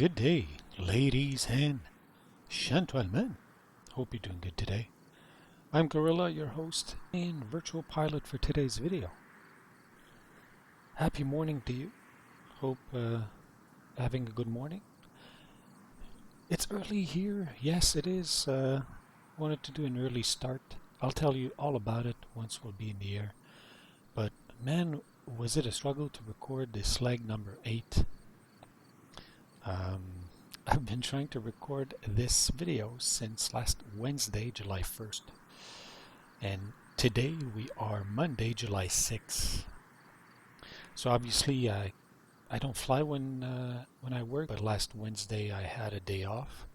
Good day, ladies and gentlemen. Hope you're doing good today. I'm Gorilla, your host and virtual pilot for today's video. Happy morning to you. Hope having a good morning. It's early here. Yes, it is. Wanted to do an early start. I'll tell you all about it once we'll be in the air. But man, was it a struggle to record this leg number 8. I've been trying to record this video since last Wednesday, July 1st. And today we are Monday, July 6th. So obviously I don't fly when I work, but last Wednesday I had a day off.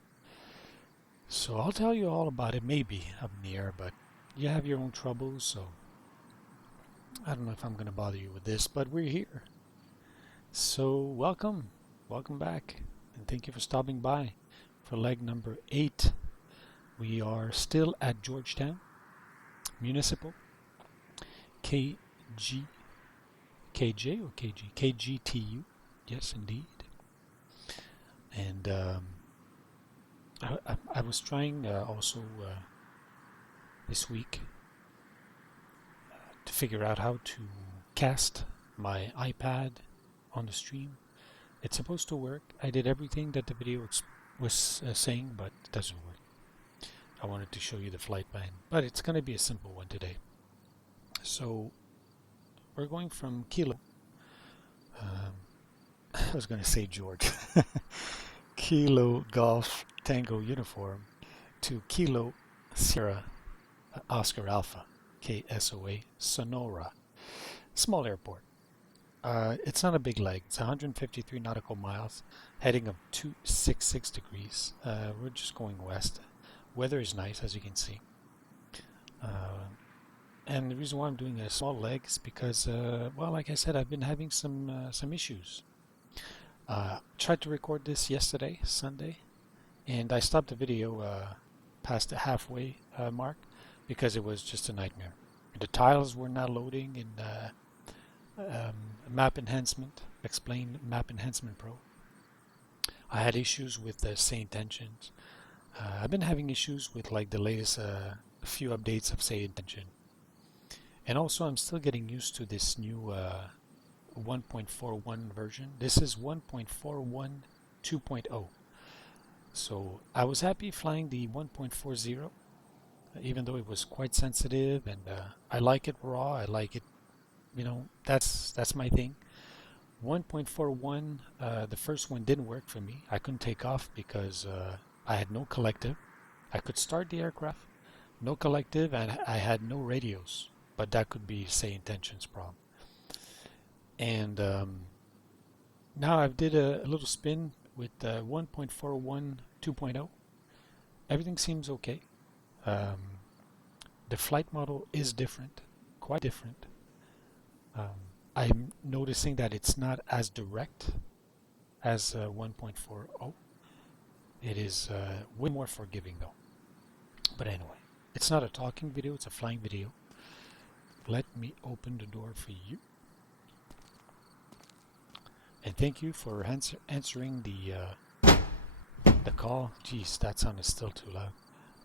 So I'll tell you all about it, maybe up in the air, but you have your own troubles, so I don't know if I'm going to bother you with this, but we're here. So welcome back, and thank you for stopping by for leg number 8. We are still at Georgetown, Municipal, KGTU, yes indeed. And I was trying also this week to figure out how to cast my iPad on the stream. It's supposed to work. I did everything that the video was saying, but it doesn't work. I wanted to show you the flight plan, but it's going to be a simple one today. So we're going from Kilo. I was going to say George. Kilo Golf Tango Uniform to Kilo Sierra Oscar Alpha KSOA Sonora. Small airport. It's not a big leg. It's 153 nautical miles, heading of 266 degrees. We're just going west. Weather is nice, as you can see. And the reason why I'm doing a small leg is because, well, like I said, I've been having some issues. Tried to record this yesterday, Sunday, and I stopped the video past the halfway mark because it was just a nightmare. The tiles were not loading in Map Enhancement, explain Map Enhancement Pro. I had issues with Say Intentions. I've been having issues with like the latest few updates of Say Intention. And also I'm still getting used to this new 1.41 version. This is 1.41 2.0. So I was happy flying the 1.40, even though it was quite sensitive, and I like it raw. I like it, you know, that's my thing. 1.41, the first one didn't work for me. I couldn't take off because I had no collective. I could start the aircraft, no collective, and I had no radios, but that could be Say Intentions problem. And now I've did a little spin with 1.41 2.0. Everything seems okay. The flight model is different, quite different. I'm noticing that it's not as direct as 1.40. It is way more forgiving though. But anyway, it's not a talking video, it's a flying video. Let me open the door for you. And thank you for answering the call. Geez, that sound is still too loud.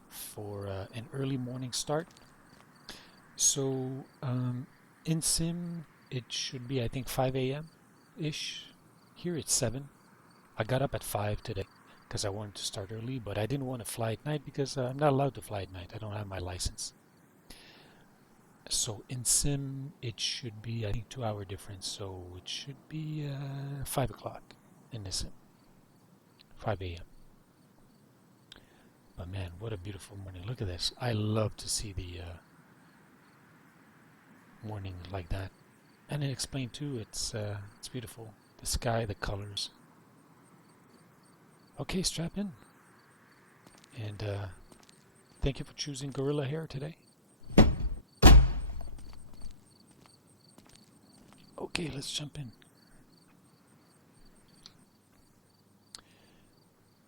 For an early morning start. So in sim it should be, I think, 5 a.m. ish. Here it's 7. I got up at 5 today because I wanted to start early, but I didn't want to fly at night because I'm not allowed to fly at night. I don't have my license. So in sim it should be, I think, 2-hour difference, so it should be 5 o'clock in the sim. 5 a.m. But man, what a beautiful morning. Look at this. I love to see the morning like that. And it explained too, it's beautiful. The sky, the colors. Okay, strap in. And thank you for choosing Gorilla Hair today. Okay, let's jump in.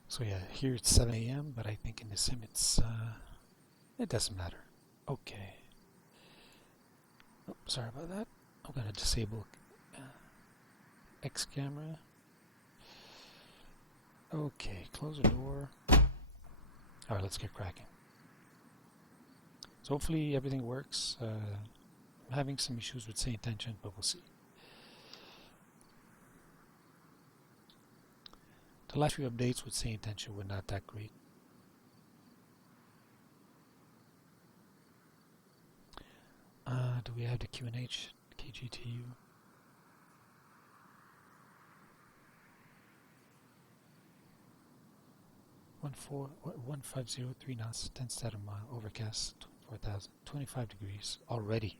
So yeah, here it's 7 a.m., but I think in the sim it's, it doesn't matter. Okay. Oh, sorry about that. I'm going to disable X camera. Okay, close the door. Alright, let's get cracking. So hopefully everything works. I'm having some issues with Say Intention, but we'll see. The last few updates with Say Intention were not that great. Do we have the QNH KGTU? 1503 knots, 10 static mile, overcast, 24,000, 25 degrees already.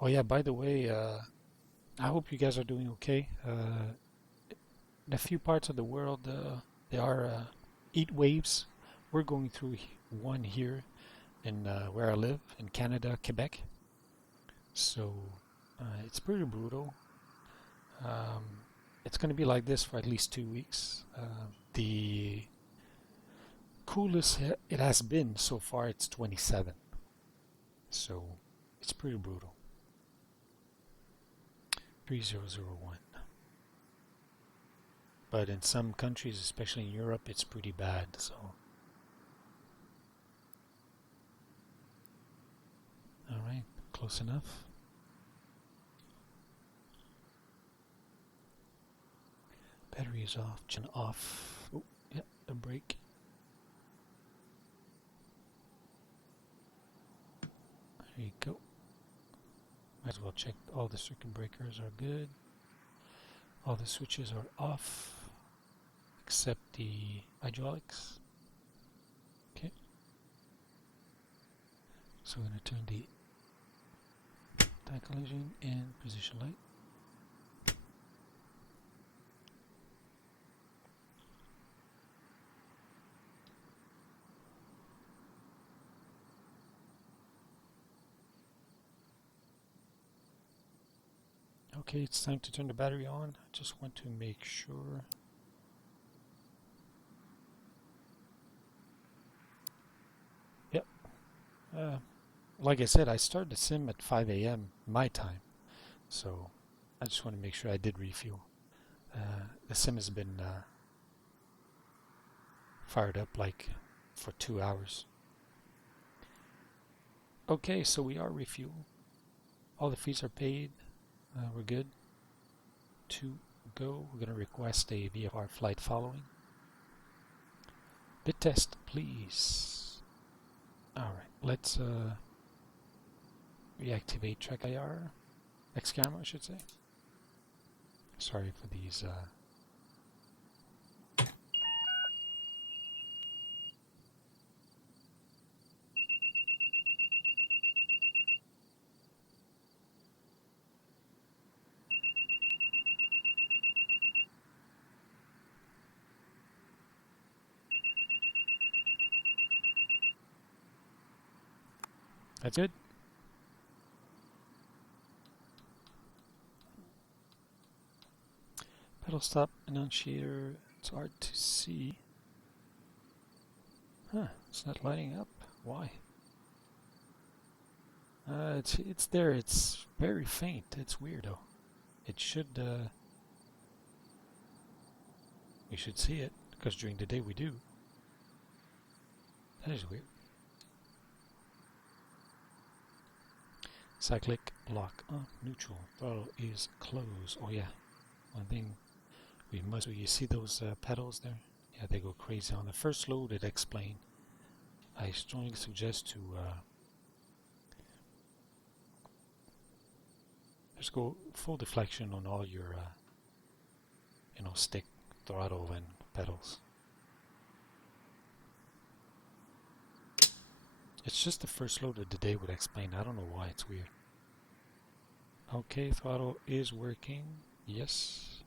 Oh yeah, by the way, I hope you guys are doing okay. In a few parts of the world, there are heat waves. We're going through one here in where I live, in Canada, Quebec. So it's pretty brutal. It's going to be like this for at least 2 weeks. The coolest it has been so far, it's 27. So it's pretty brutal. 3001. But in some countries, especially in Europe, it's pretty bad. So all right, close enough. Battery is off, chin off. Oh, yeah, a brake. There you go. Might as well check all the circuit breakers are good. All the switches are off, except the hydraulics. Okay. So we're going to turn the tank collision and position light. Okay, it's time to turn the battery on. I just want to make sure. Yep. Like I said, I started the sim at 5 a.m. my time. So I just want to make sure I did refuel. The sim has been fired up like for 2 hours. Okay, so we are refueled. All the fees are paid. We're good to go. We're going to request a VFR flight following. Bit test, please. Alright, let's reactivate track IR. X camera, I should say. Sorry for these. That's good. Pedal stop annunciator. It's hard to see. Huh, it's not lighting up. Why? It's there. It's very faint. It's weird though. It should. We should see it because during the day we do. That is weird. Cyclic lock on neutral. Throttle is closed. Oh yeah, one thing we must. You see those pedals there? Yeah, they go crazy on the first load. It explained. I strongly suggest to just go full deflection on all your, stick, throttle, and pedals. It's just the first load of the day would explain. I don't know why it's weird. Okay, throttle is working. Yes.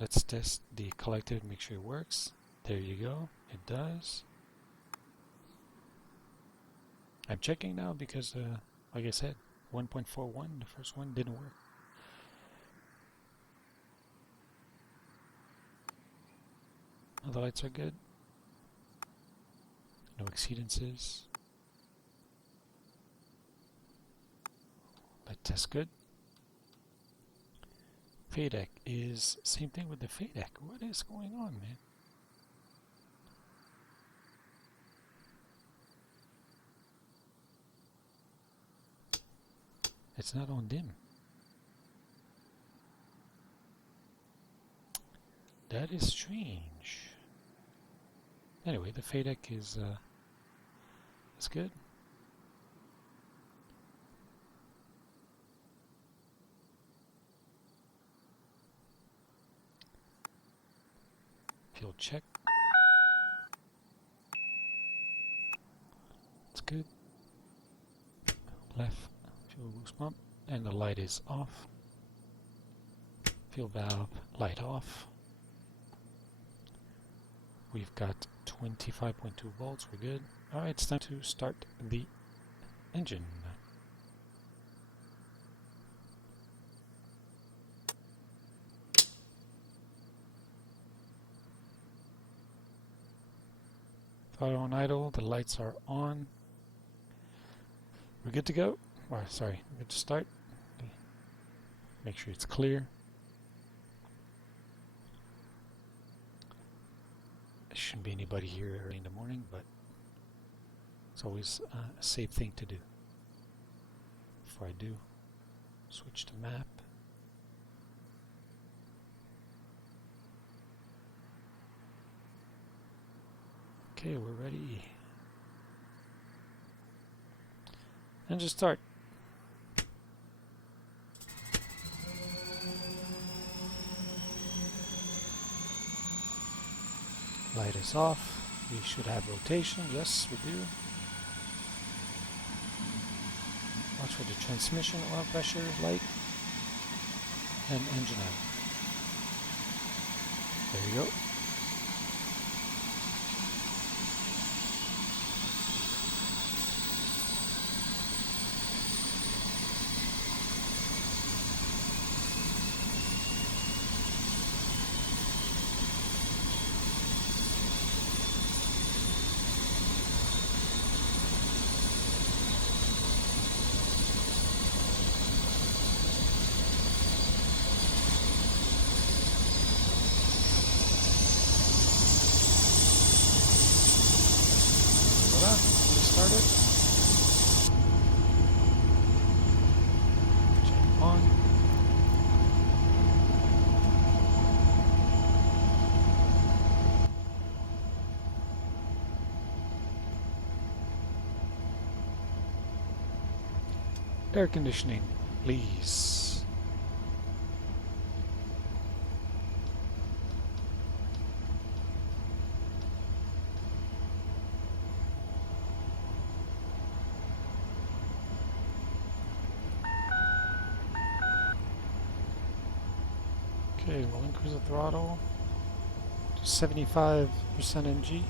Let's test the collector to make sure it works. There you go. It does. I'm checking now because, like I said, 1.41, the first one didn't work. All the lights are good. No exceedances. Light test good. FADEC is same thing with the FADEC. What is going on, man? It's not on dim. That is strange. Anyway, the FADEC is good. Field check. It's good. Left fuel boost pump, and the light is off. Fuel valve light off. We've got 25.2 volts. We're good. All right, it's time to start the engine. Throttle on idle, the lights are on. We're good to go. Or sorry, we're good to start. Make sure it's clear. There shouldn't be anybody here early in the morning, but it's always a safe thing to do. Before I do, switch to map. Okay, we're ready. And just start. Light is off. We should have rotation. Yes, we do. Watch for the transmission oil pressure light and engine out. There you go. Started. Check on. Air conditioning, please. Okay, we'll increase the throttle to 75% NG.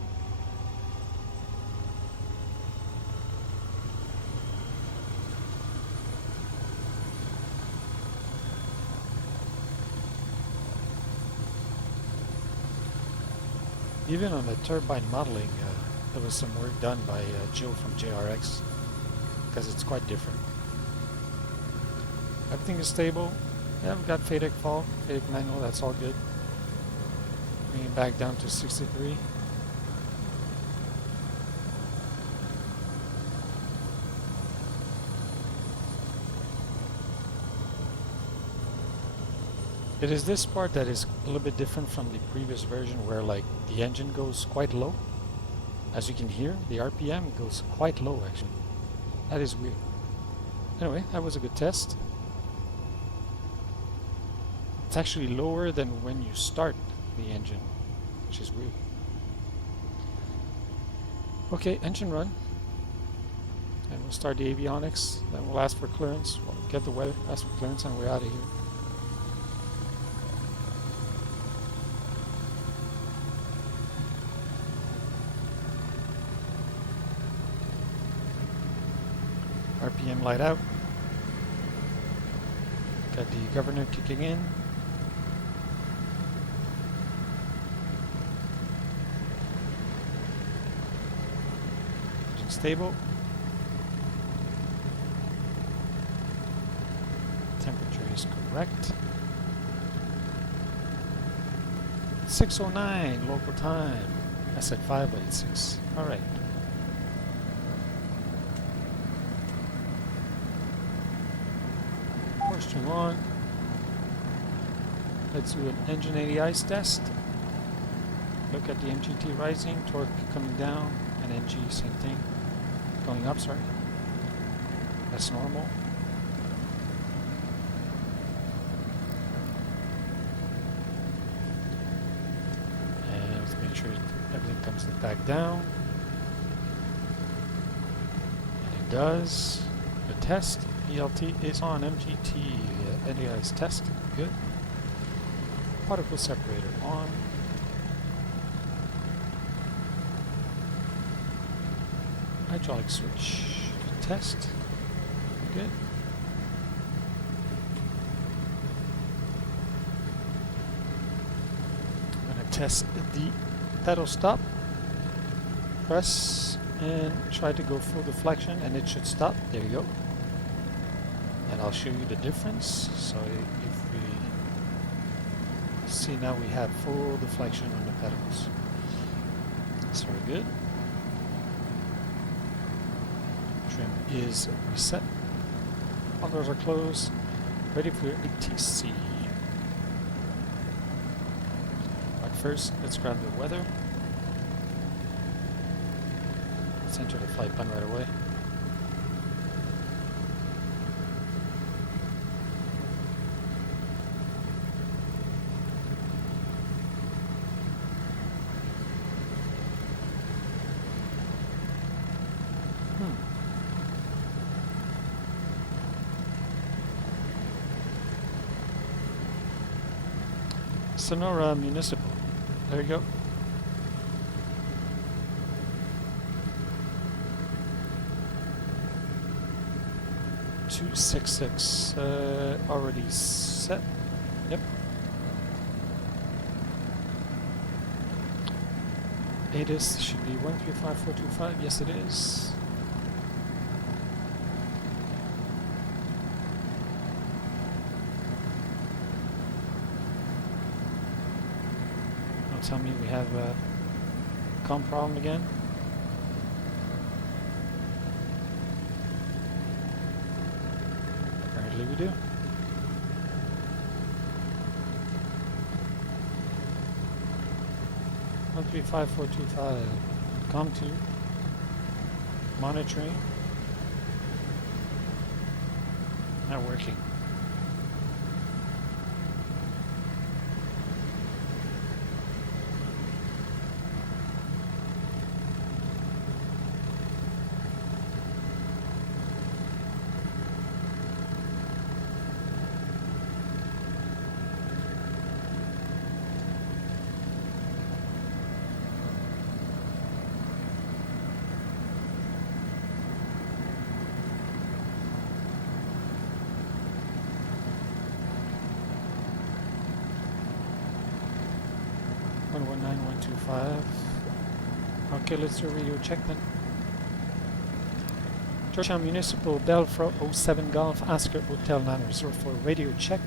Even on the turbine modeling, there was some work done by Joe from JRX, because it's quite different. Everything is stable. Yeah, we've got FADEC fault, FADEC manual, that's all good. Bring it back down to 63. It is this part that is a little bit different from the previous version, where like the engine goes quite low. As you can hear, the RPM goes quite low actually. That is weird. Anyway, that was a good test. It's actually lower than when you start the engine, which is weird. Okay, engine run. And we'll start the avionics. Then we'll ask for clearance. We'll get the weather, ask for clearance, and we're out of here. RPM light out. Got the governor kicking in. Engine stable. Temperature is correct. 6:09 local time. I said 5:86. All right. Question 1. Let's do an engine ADI test. Look at the MGT rising, torque coming down, and NG same thing. Going up, sorry. That's normal. And let's make sure everything comes back down. And it does. The test, ELT is on MGT. NDI's test, good. Particle separator on. Hydraulic switch test, good. I'm going to test the pedal stop. Press and try to go full deflection and it should stop. There you go. And I'll show you the difference. So if we see now we have full deflection on the pedals. That's very good. Trim is reset. All doors are closed. Ready for ATC. But first, let's grab the weather. Let's enter the flight plan right away. Sonora Municipal. There you go. .266 already set. Yep. ATIS should be 135425. Yes, it is. Tell me we have a comm problem again. Apparently we do. One 135425. Comm 2. Monitoring. Not working. Okay, let's do a radio check then. Georgetown Municipal, Bell 07 Golf, Oscar Hotel 904 radio check.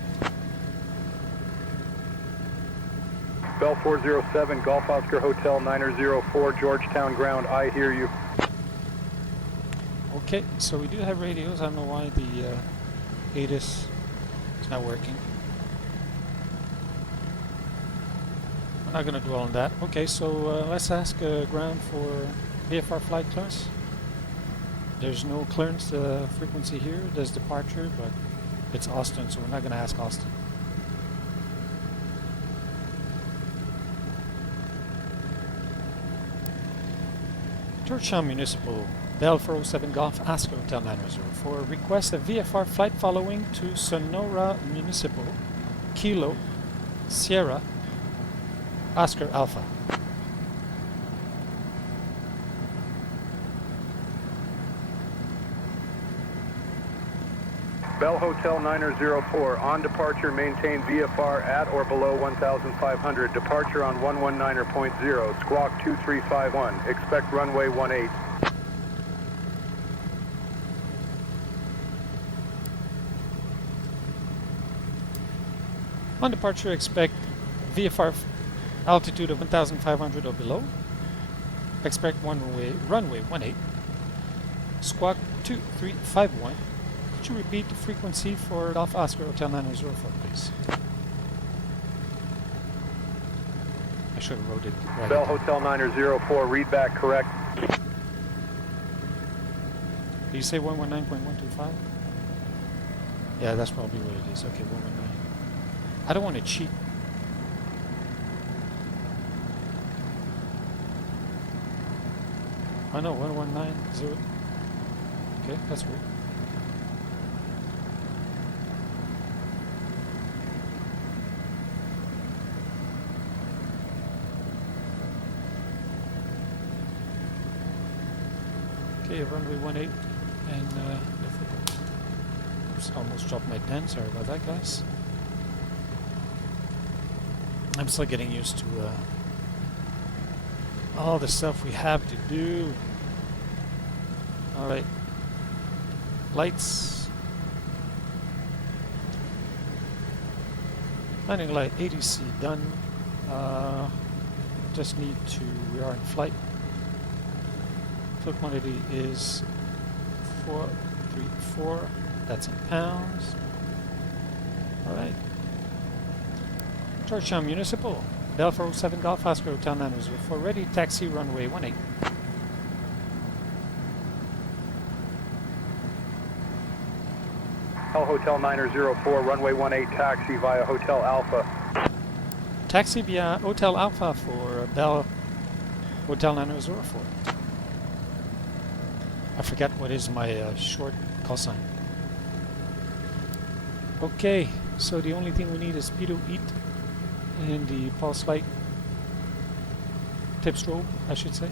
Bell 407, Golf Oscar Hotel 904, Georgetown ground, I hear you. Okay, so we do have radios. I don't know why the ATIS is not working. I'm not going to dwell on that. Okay, so let's ask ground for VFR flight clearance. There's no clearance frequency here. There's departure, but it's Austin, so we're not going to ask Austin. Georgetown Municipal, Bell 407 Golf, Oscar Hotel 904. Request a VFR flight following to Sonora Municipal, Kilo, Sierra, Oscar Alpha. Bell Hotel 904, on departure maintain VFR at or below 1,500, departure on 119.0, squawk 2351, expect runway 18. On departure expect VFR Altitude of 1,500 or below. Expect runway 18. Squawk 2351. Could you repeat the frequency for Golf Oscar Hotel 904, please? I should have wrote it right. Bell Hotel 904, read back correct. Did you say 119.125? Yeah, that's probably what it is. Okay, 119. I don't want to cheat. Oh no, 1190. Okay, that's weird. Okay, runway 18, and oops, almost dropped my pen. Sorry about that, guys. I'm still getting used to all the stuff we have to do. All right, lights. Landing light ADC done. Just need to. We are in flight. Fuel quantity is 434. That's in pounds. All right. Georgetown Municipal. Bell 407 Golf Oscar Hotel 904. Ready. Taxi runway 18. Hotel 904, runway 18, taxi via Hotel Alpha. Taxi via Hotel Alpha for Bell Hotel 904. I forget what is my short call sign. Okay, so the only thing we need is speedo EAT and the pulse light tip strobe, I should say.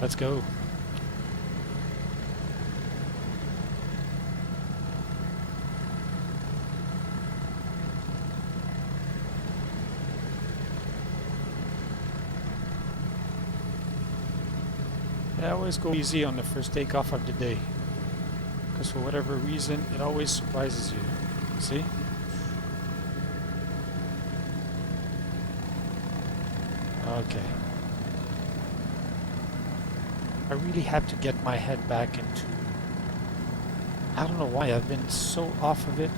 Let's go. I always go easy on the first takeoff of the day, because for whatever reason it always surprises you. See? Okay. I really have to get my head back into... I don't know why I've been so off of it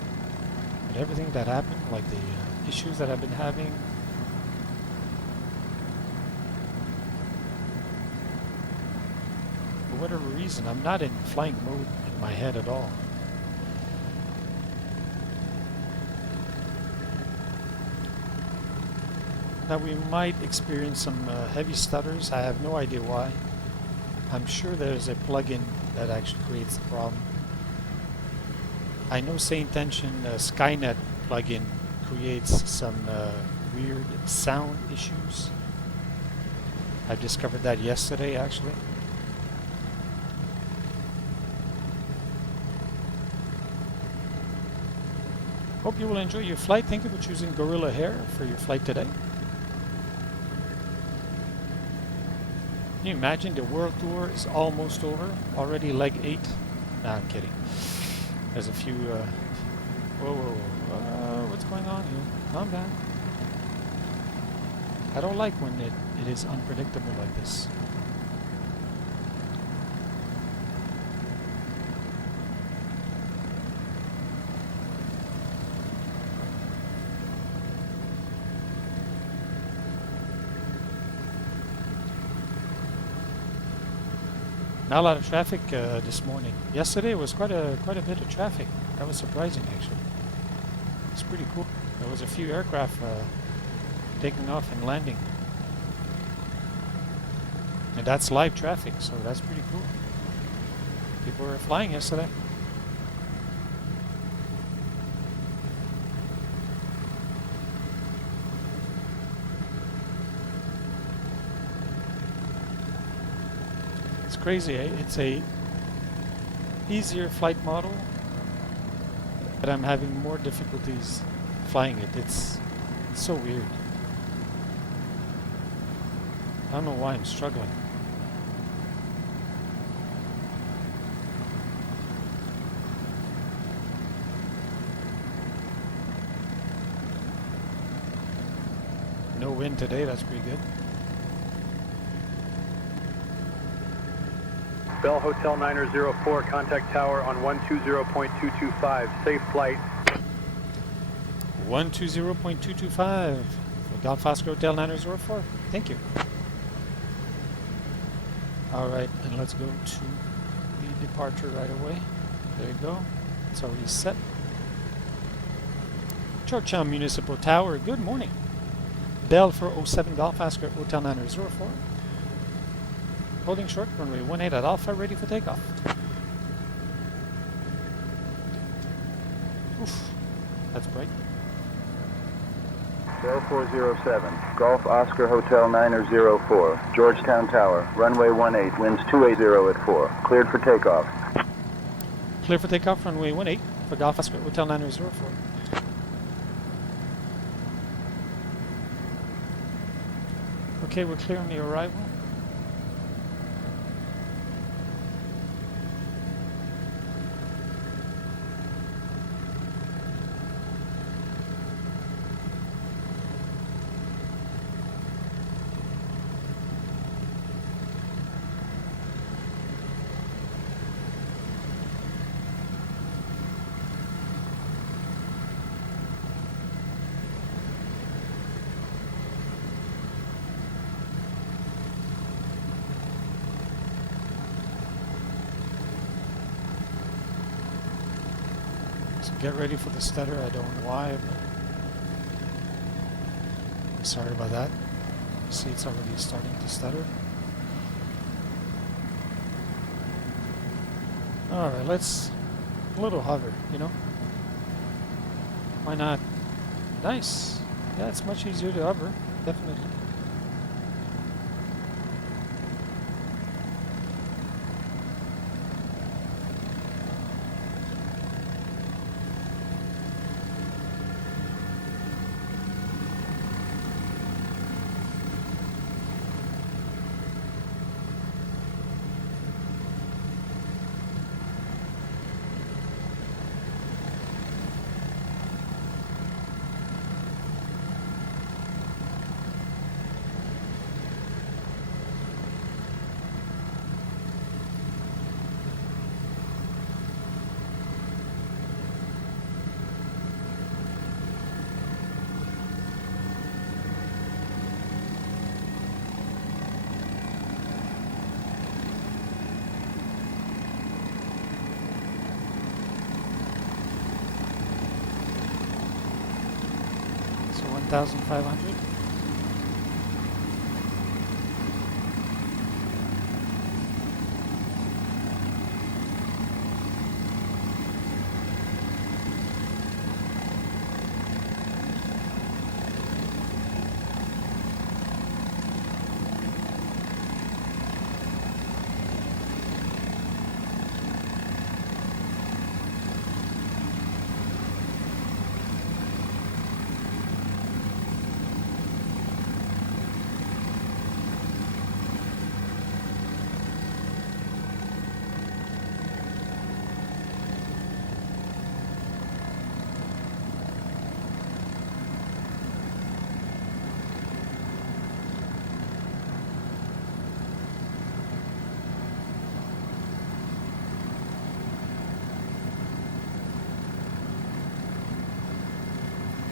with everything that happened, like the issues that I've been having. For whatever reason, I'm not in flying mode in my head at all. Now we might experience some heavy stutters. I have no idea why. I'm sure there's a plugin that actually creates the problem. I know Intention Skynet plugin creates some weird sound issues. I discovered that yesterday actually. Hope you will enjoy your flight. Thank you for choosing Gorilla Hair for your flight today. Can you imagine the world tour is almost over? Already leg 8? Nah, I'm kidding. There's a few... whoa, what's going on here? Calm down. I don't like when it is unpredictable like this. Not a lot of traffic this morning. Yesterday was quite a bit of traffic. That was surprising actually. It's pretty cool. There was a few aircraft taking off and landing. And that's live traffic, so that's pretty cool. People were flying yesterday. It's crazy, eh? It's a easier flight model, but I'm having more difficulties flying it. It's so weird. I don't know why I'm struggling. No wind today, that's pretty good. Bell Hotel 904, contact tower on 120.225. Safe flight. 120.225 for Golf Oscar Hotel 904. Thank you. Alright, and let's go to the departure right away. There you go. It's already set. Georgetown Municipal Tower, good morning. Bell for 07 Golf Oscar Hotel 904. Holding short, runway 18 at Alpha, ready for takeoff. Oof, that's bright. Bell 407, Golf Oscar Hotel 904, Georgetown Tower, runway 18, winds 280 at 4, cleared for takeoff. Clear for takeoff, runway 18 for Golf Oscar Hotel 904. Okay, we're clear on the arrival. So get ready for the stutter. I don't know why, but I'm sorry about that. You see it's already starting to stutter. Alright, let's a little hover, you know? Why not? Nice. Yeah, it's much easier to hover, definitely. So 1,500.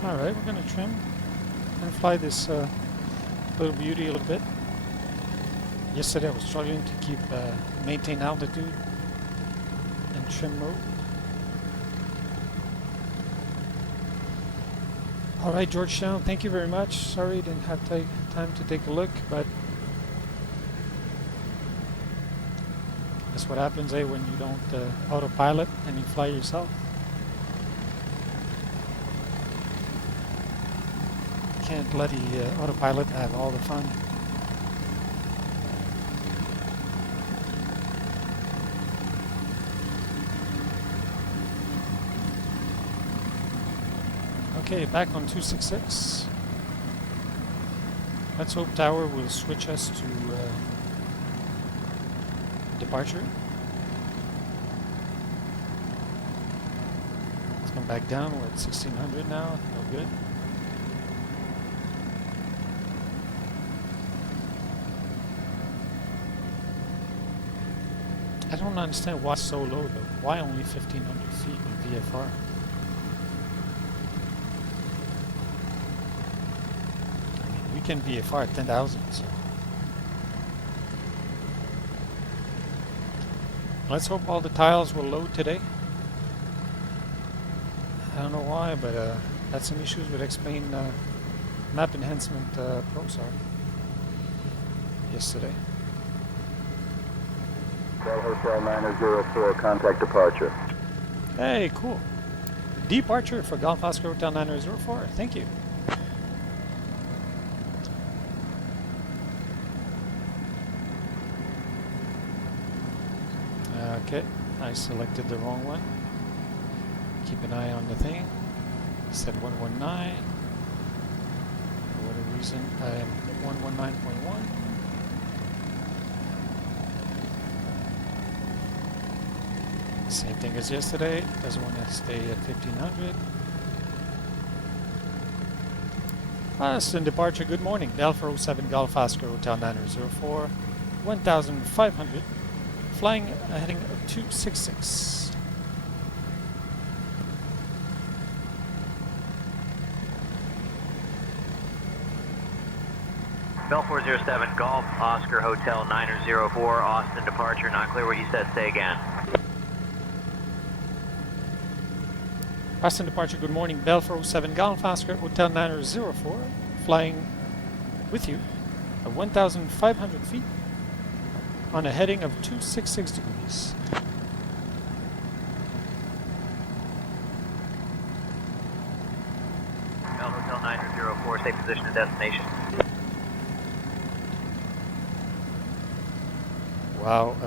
Alright, we're going to trim and fly this little beauty a little bit. Yesterday I was struggling to keep maintain altitude in trim mode. Alright, Georgetown, thank you very much. Sorry I didn't have time to take a look, but that's what happens when you don't autopilot and you fly yourself. Can't let the autopilot have all the fun. Okay, back on 266. Let's hope tower will switch us to departure. Let's come back down. We're at 1600 now. No good. I don't understand why it's so low though. Why only 1,500 feet in VFR? I mean, we can VFR at 10,000, so. Let's hope all the tiles will load today. I don't know why, but had some issues with Explain Map Enhancement Pro, sorry, yesterday. Bell Hotel 904, contact departure. Hey, cool. Departure for Golf Oscar Hotel 904. Thank you. Okay, I selected the wrong one. Keep an eye on the thing. Set 119. For whatever reason, I am 119.1. Same thing as yesterday. Doesn't want to stay at 1,500. Austin departure. Good morning. Alpha 07 Golf Oscar Hotel 904. 1,500. Flying heading 266. Bell 407 Golf Oscar Hotel 904 Austin departure. Not clear what you said. Say again. Austin departure, good morning. Bell 407 Golf Oscar Hotel 904. Flying with you at 1,500 feet on a heading of 266 degrees. Bell Hotel 904, stay position and destination. Wow,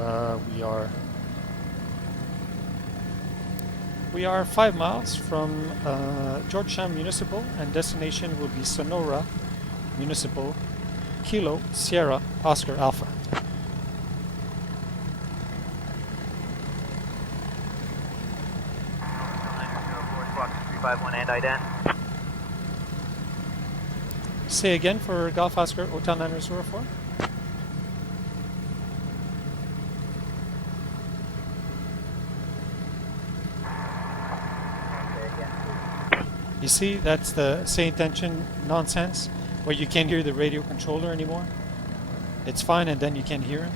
we are 5 miles from Georgetown Municipal, and destination will be Sonora Municipal, Kilo Sierra Oscar Alpha. And ident. Say again for Golf Oscar Hotel 904. You see, that's the say intention nonsense, where you can't hear the radio controller anymore. It's fine, and then you can't hear it.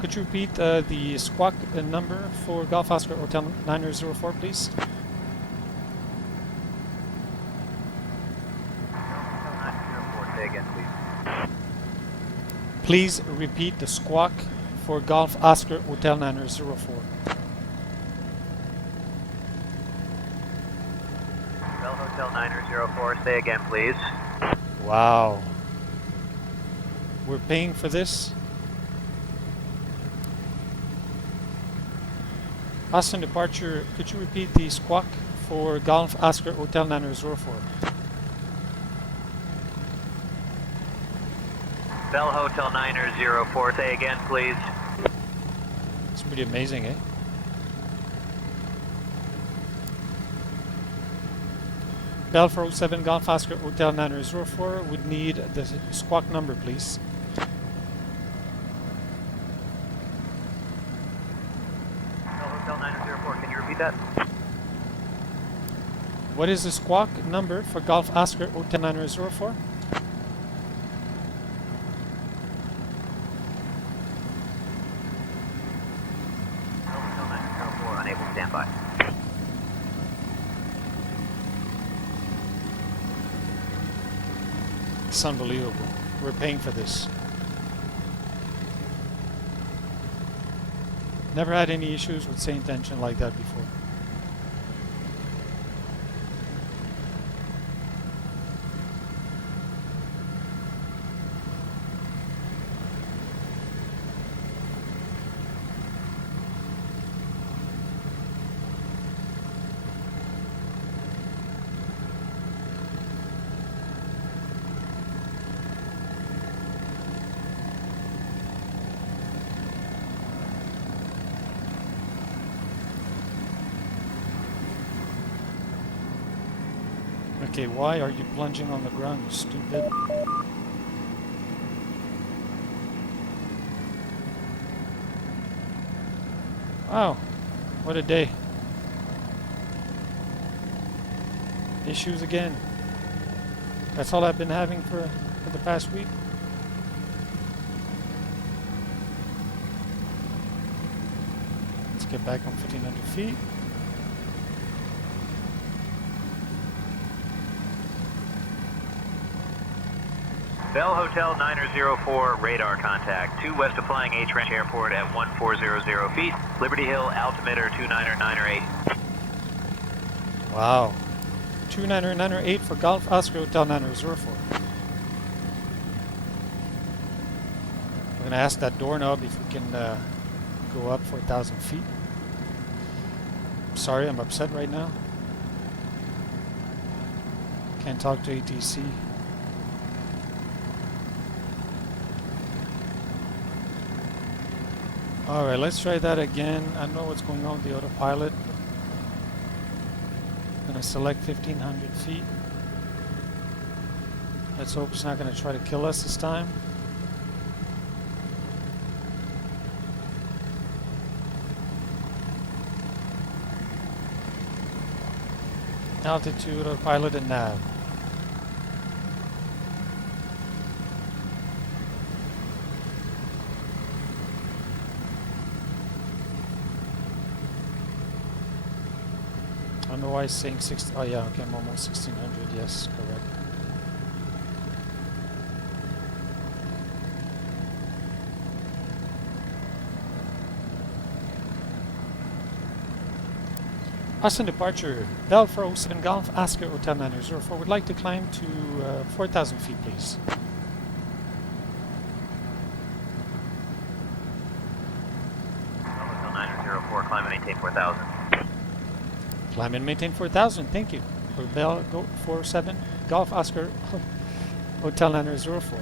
Could you repeat the squawk number for Golf Oscar Hotel 904, please? Say again, please. Please repeat the squawk for Golf Oscar Hotel 904. Bell Hotel 904, say again, please. Wow. We're paying for this? Austin departure, could you repeat the squawk for Golf Oscar Hotel 904? Bell Hotel 904, say again, please. It's pretty amazing, eh? Bell 407 Golf Oscar Hotel 904 would need the squawk number, please. Bell Hotel 904, can you repeat that? What is the squawk number for Golf Oscar Hotel 904? Bell Hotel 904, unable to stand by. It's unbelievable. We're paying for this. Never had any issues with Say Intention like that before. Okay, why are you plunging on the ground, you stupid? Wow, what a day. Issues again. That's all I've been having for the past week. Let's get back on 1,500 feet. Bell Hotel 904, radar contact. 2 west of flying H Ranch Airport at 1400 feet. Liberty Hill, altimeter 29908. Wow. 29908 for Golf Oscar Hotel 904. We're going to ask that doorknob if we can go up for 1,000 feet. Sorry, I'm upset right now. Can't talk to ATC. Alright, let's try that again. I know what's going on with the autopilot. I'm going to select 1,500 feet. Let's hope it's not going to try to kill us this time. Altitude, autopilot, and nav. I don't know why it's saying 60. Oh yeah, okay, I'm almost 1,600. Yes, correct. Austin departure, Bell for 07 Golf, Oscar Hotel 904. Would like to climb to 4,000 feet, please. Hotel 904, climb and maintain 4,000. Climb and maintain 4,000. Thank you. For Bell go 47 Golf Oscar Hotel 904.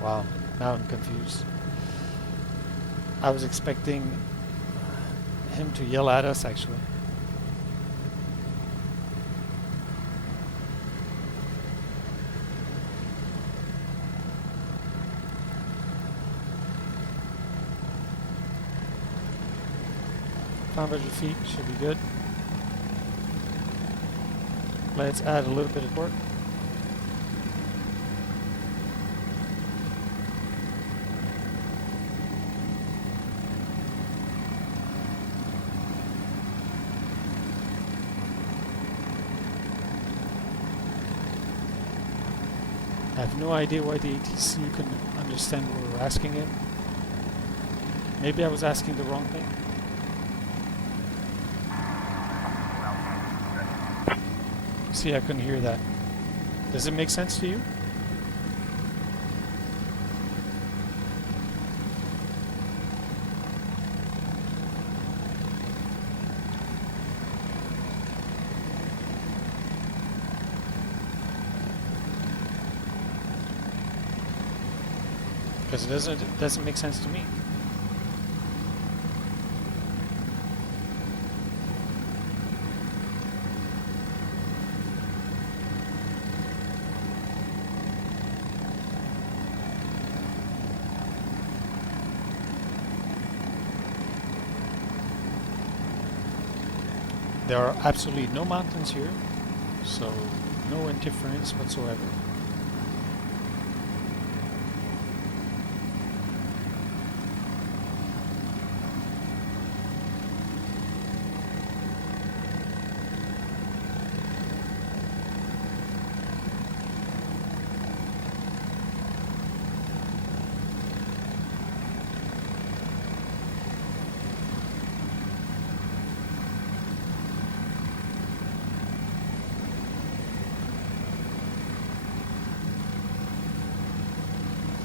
Wow, now I'm confused. I was expecting him to yell at us actually. $500 feet should be good. Let's add a little bit of torque. I have no idea why the ATC couldn't understand what we were asking him. Maybe I was asking the wrong thing. See, I couldn't hear that. Does it make sense to you? Because it doesn't make sense to me. There are absolutely no mountains here, so no interference whatsoever.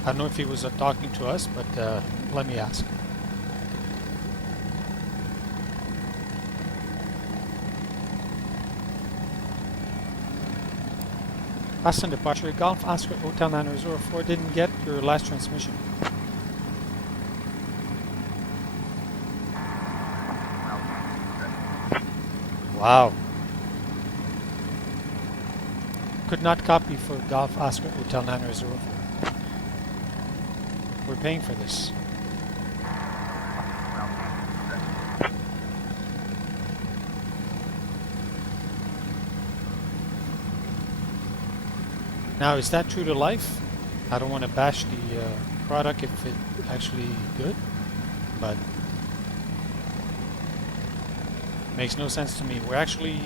I don't know if he was talking to us, but let me ask. Austin departure, Golf Oscar Hotel 904, didn't get your last transmission. Wow. Could not copy for Golf Oscar Hotel 904. We're paying for this. Now, is that true to life? I don't want to bash the product if it's actually good, but makes no sense to me. We're actually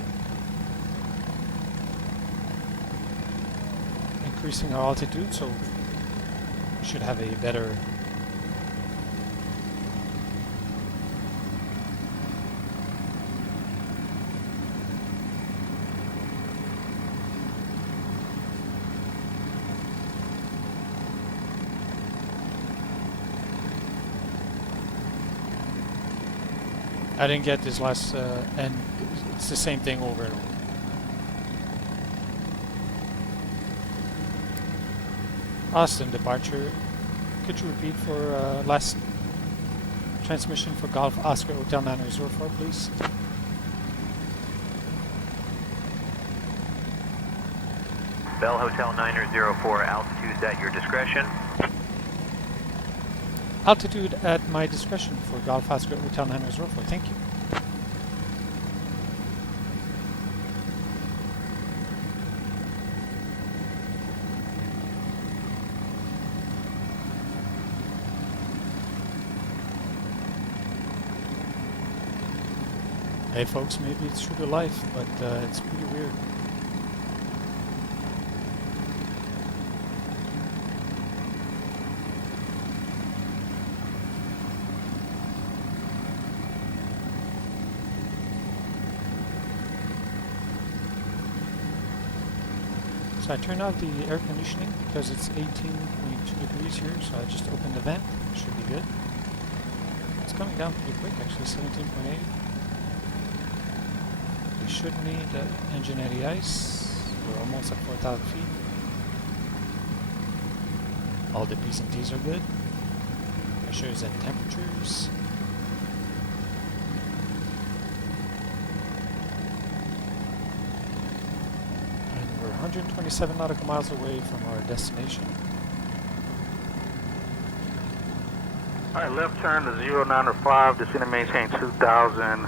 increasing our altitude, so we should have a better I didn't get this last, and it's the same thing over and over. Austin departure. Could you repeat for last transmission for Golf Oscar Hotel 904, please? Bell Hotel 904, altitude at your discretion. Altitude at my discretion for Golf Oscar Hotel 904. Thank you. Hey folks, maybe it's true to life, but it's pretty weird. So I turned off the air conditioning because it's 18.2 degrees here, so I just opened the vent. Should be good. It's coming down pretty quick, actually, 17.8. We should need engine anti-ice. We're almost at 4,000 feet. All the P's and T's are good. Pressures and temperatures. And we're 127 nautical miles away from our destination. Alright, left turn to 0905, descend and maintain 2,000.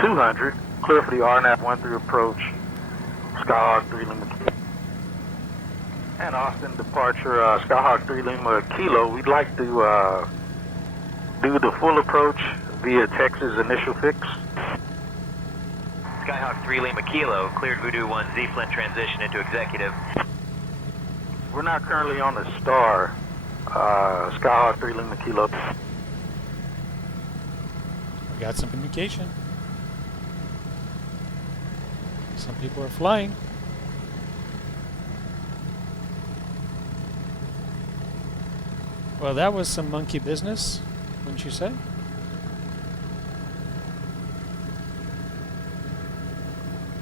200, clear for the RNAV 13 approach, Skyhawk 3 Lima Kilo. And Austin departure, Skyhawk 3 Lima Kilo. We'd like to do the full approach via Texas initial fix. Skyhawk 3 Lima Kilo, cleared Voodoo 1 Z-Flint transition into executive. We're not currently on the star, Skyhawk 3 Lima Kilo. We got some communication. Some people are flying. Well, that was some monkey business, wouldn't you say?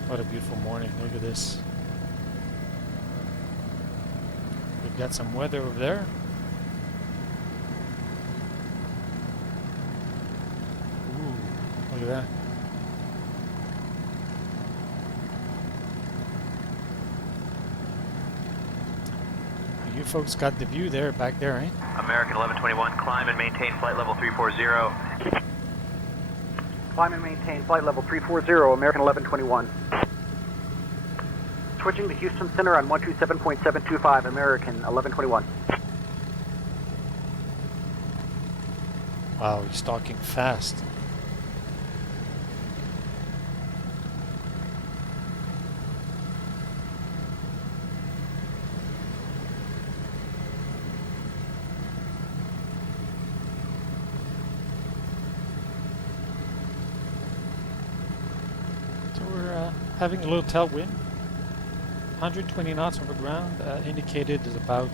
What a beautiful morning. Look at this. We've got some weather over there. Ooh, look at that. You folks got the view there, back there, eh? American 1121, climb and maintain flight level 340. Climb and maintain flight level 340, American 1121. Switching to Houston Center on 127.725, American 1121. Wow, he's talking fast. Having a little tailwind, 120 knots over ground, indicated is about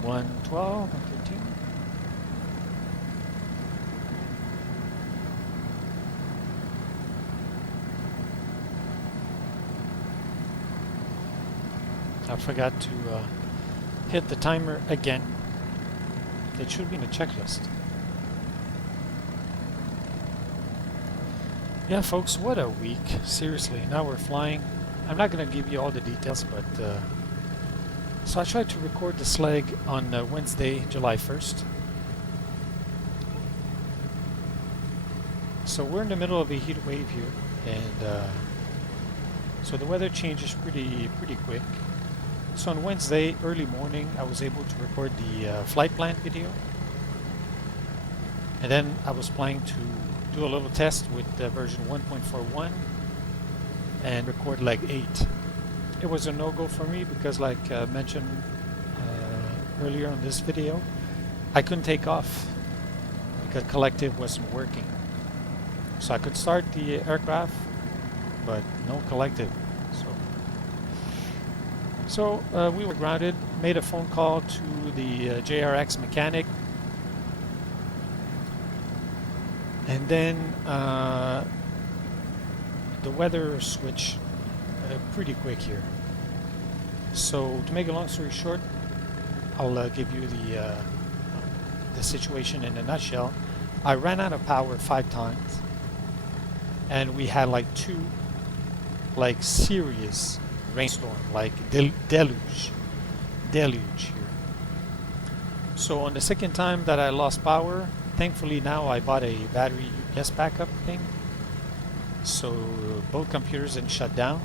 112, 113. I forgot to hit the timer again. It should be in the checklist. Yeah, folks, what a week. Seriously, now we're flying. I'm not going to give you all the details, but... so I tried to record the SLEG on Wednesday, July 1st. So we're in the middle of a heat wave here, and So the weather changes pretty quick. So on Wednesday, early morning, I was able to record the flight plan video. And then I was planning to do a little test with version 1.41 and record leg 8. It was a no-go for me because, like mentioned earlier on this video, I couldn't take off because collective wasn't working. So I could start the aircraft, but no collective. So we were grounded, made a phone call to the JRX mechanic, and then the weather switched pretty quick here. So to make a long story short, I'll give you the situation in a nutshell. I ran out of power 5 times, and we had like 2 serious rainstorm, like deluge here. So on the second time that I lost power, thankfully now I bought a battery UPS backup thing, so both computers didn't shut down.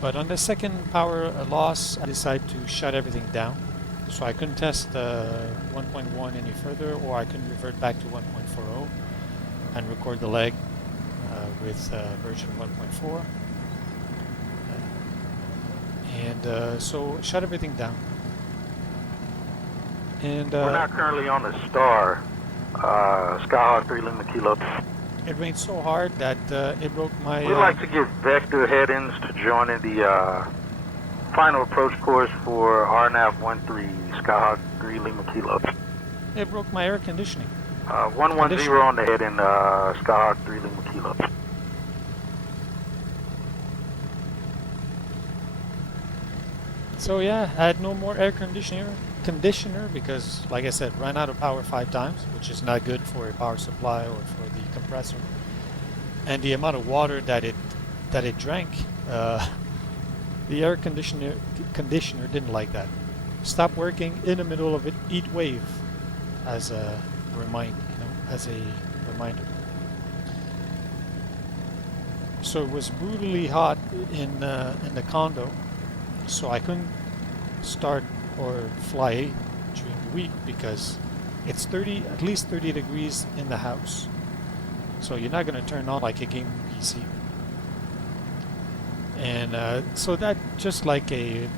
But on the second power loss, I decided to shut everything down, so I couldn't test 1.1 any further, or I couldn't revert back to 1.40 and record the leg with version 1.4. And so shut everything down. And we're not currently on the Star, Skyhawk 3 Lima Kilo. It rained so hard that it broke my... We'd like to get vector head-ins to join in the final approach course for RNAV 13 Skyhawk 3 Lima Kilo. It broke my air conditioning. 110 on the head in Skyhawk 3 Lima Kilo. So yeah, I had no more air conditioner because, like I said, ran out of power 5 times, which is not good for a power supply or for the compressor. And the amount of water that it drank, the air conditioner didn't like that. Stopped working in the middle of a heat wave, as a reminder. So it was brutally hot in the condo, so I couldn't start or fly during the week because it's at least 30 degrees in the house. So you're not going to turn on like a gaming PC. And so that just like the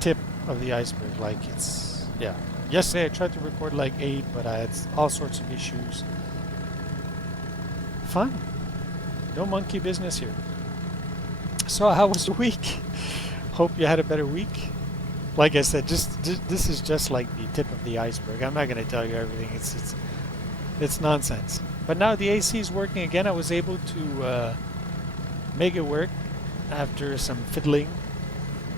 tip of the iceberg. Like it's, yeah. Yesterday I tried to record like 8, but I had all sorts of issues. Fun. No monkey business here. So how was the week? Hope you had a better week. Like I said, this is just like the tip of the iceberg. I'm not going to tell you everything. It's nonsense. But now the AC is working again. I was able to make it work after some fiddling,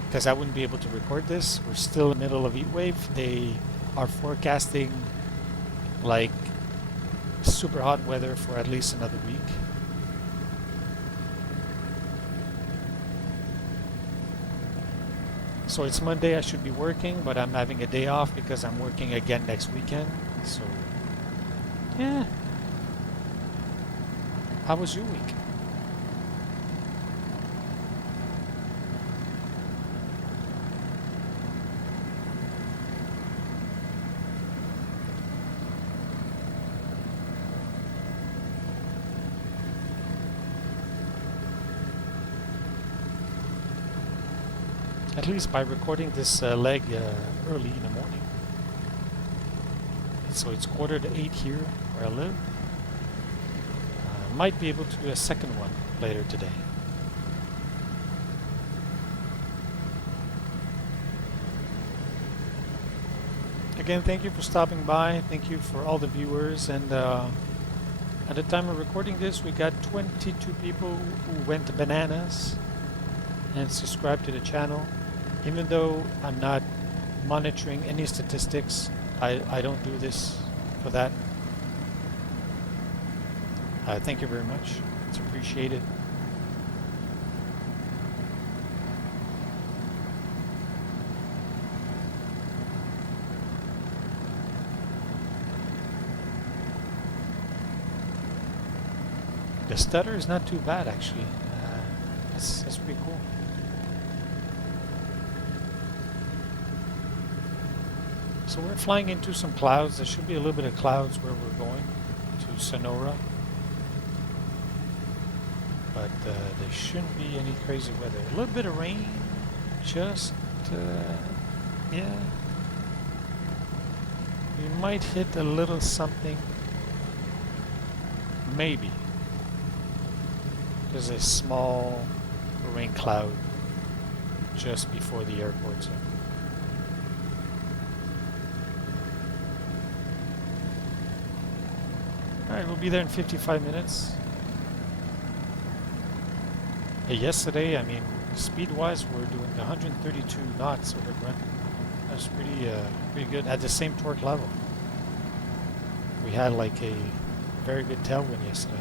because I wouldn't be able to record this. We're still in the middle of heat wave. They are forecasting like super hot weather for at least another week. So it's Monday, I should be working, but I'm having a day off because I'm working again next weekend. So, yeah. How was your week? At least by recording this leg early in the morning. So it's 7:45 here where I live. Might be able to do a second one later today. Again, thank you for stopping by. Thank you for all the viewers. And at the time of recording this, we got 22 people who went bananas and subscribed to the channel. Even though I'm not monitoring any statistics, I don't do this for that. Thank you very much. It's appreciated. The stutter is not too bad actually. That's pretty cool. So we're flying into some clouds. There should be a little bit of clouds where we're going to Sonora. But there shouldn't be any crazy weather. A little bit of rain, just, yeah. We might hit a little something, maybe. There's a small rain cloud just before the airport zone. Alright, we'll be there in 55 minutes. Yesterday, I mean, speed-wise, we're doing 132 knots over ground. That's pretty good at the same torque level. We had like a very good tailwind yesterday.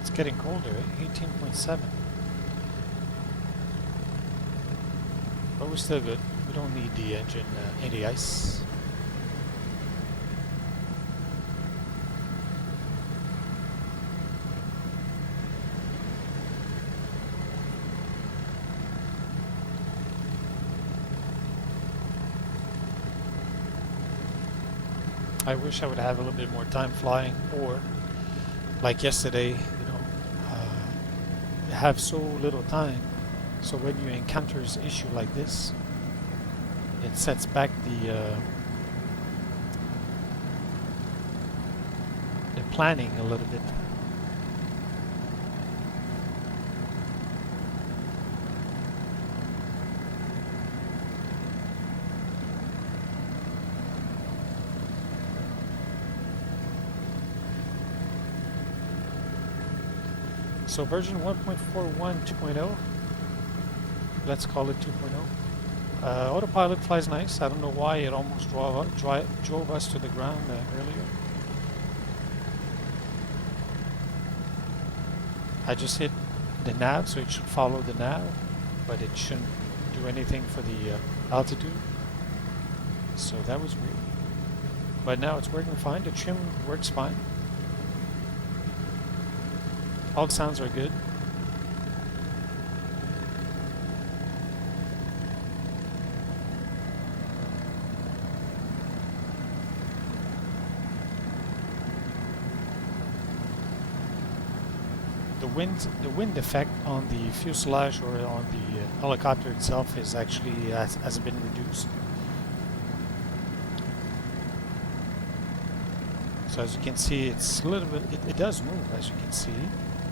It's getting colder, eh? 18.7. But we're still good. We don't need the engine anti-ice. I wish I would have a little bit more time flying, or like yesterday, you know, have so little time. So when you encounter an issue like this, it sets back the planning a little bit. So version 1.41 2.0. Let's call it 2.0. Autopilot flies nice. I don't know why it almost drove us to the ground earlier. I just hit the nav, so it should follow the nav, but it shouldn't do anything for the altitude. So that was weird. But now it's working fine. The trim works fine. All the sounds are good. The wind effect on the fuselage or on the helicopter itself is actually has been reduced. So as you can see, it's a little bit. It does move, as you can see,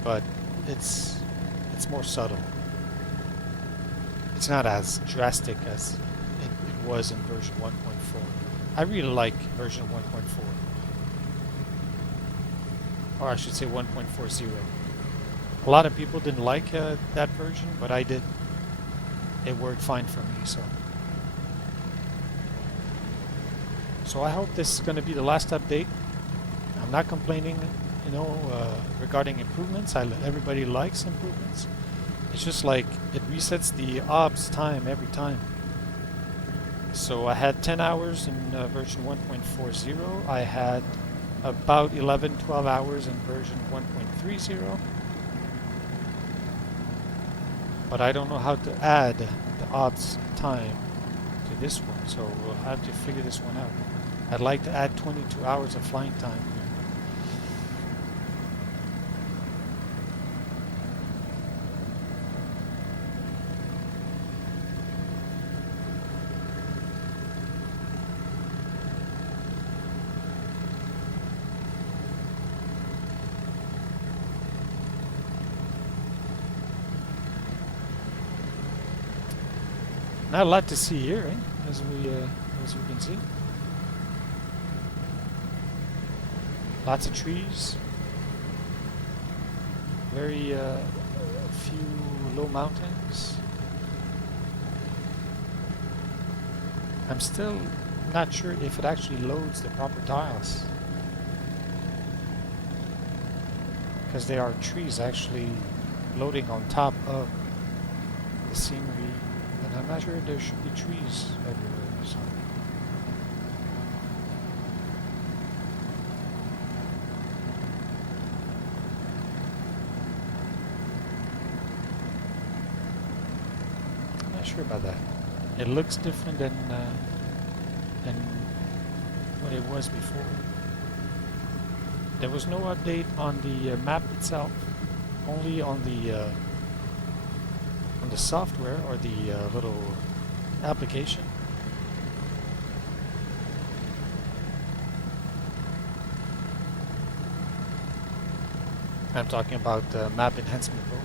but it's more subtle. It's not as drastic as it was in version 1.4. I really like version 1.4, or I should say 1.40. A lot of people didn't like that version, but I did. It worked fine for me, so I hope this is going to be the last update. I'm not complaining, you know, regarding improvements. Everybody likes improvements. It's just like it resets the ops time every time. So I had 10 hours in version 1.40. I had about 11-12 hours in version 1.30. But I don't know how to add the ops time to this one, so we'll have to figure this one out. I'd like to add 22 hours of flying time. Not a lot to see here, eh? As we can see. Lots of trees. Very few low mountains. I'm still not sure if it actually loads the proper tiles, because there are trees actually floating on top of the scenery, and I'm not sure there should be trees everywhere. So. I'm not sure about that. It looks different than what it was before. There was no update on the map itself, only on the software or the little application. I'm talking about Map Enhancement Pro.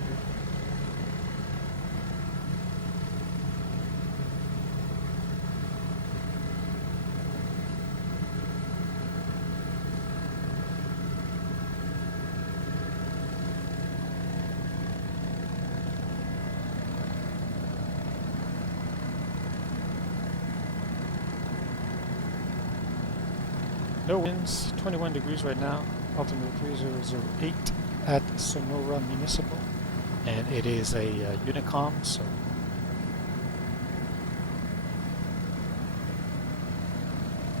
No winds, 21 degrees right now, altimeter 3008 at Sonora Municipal, and it is a Unicom, so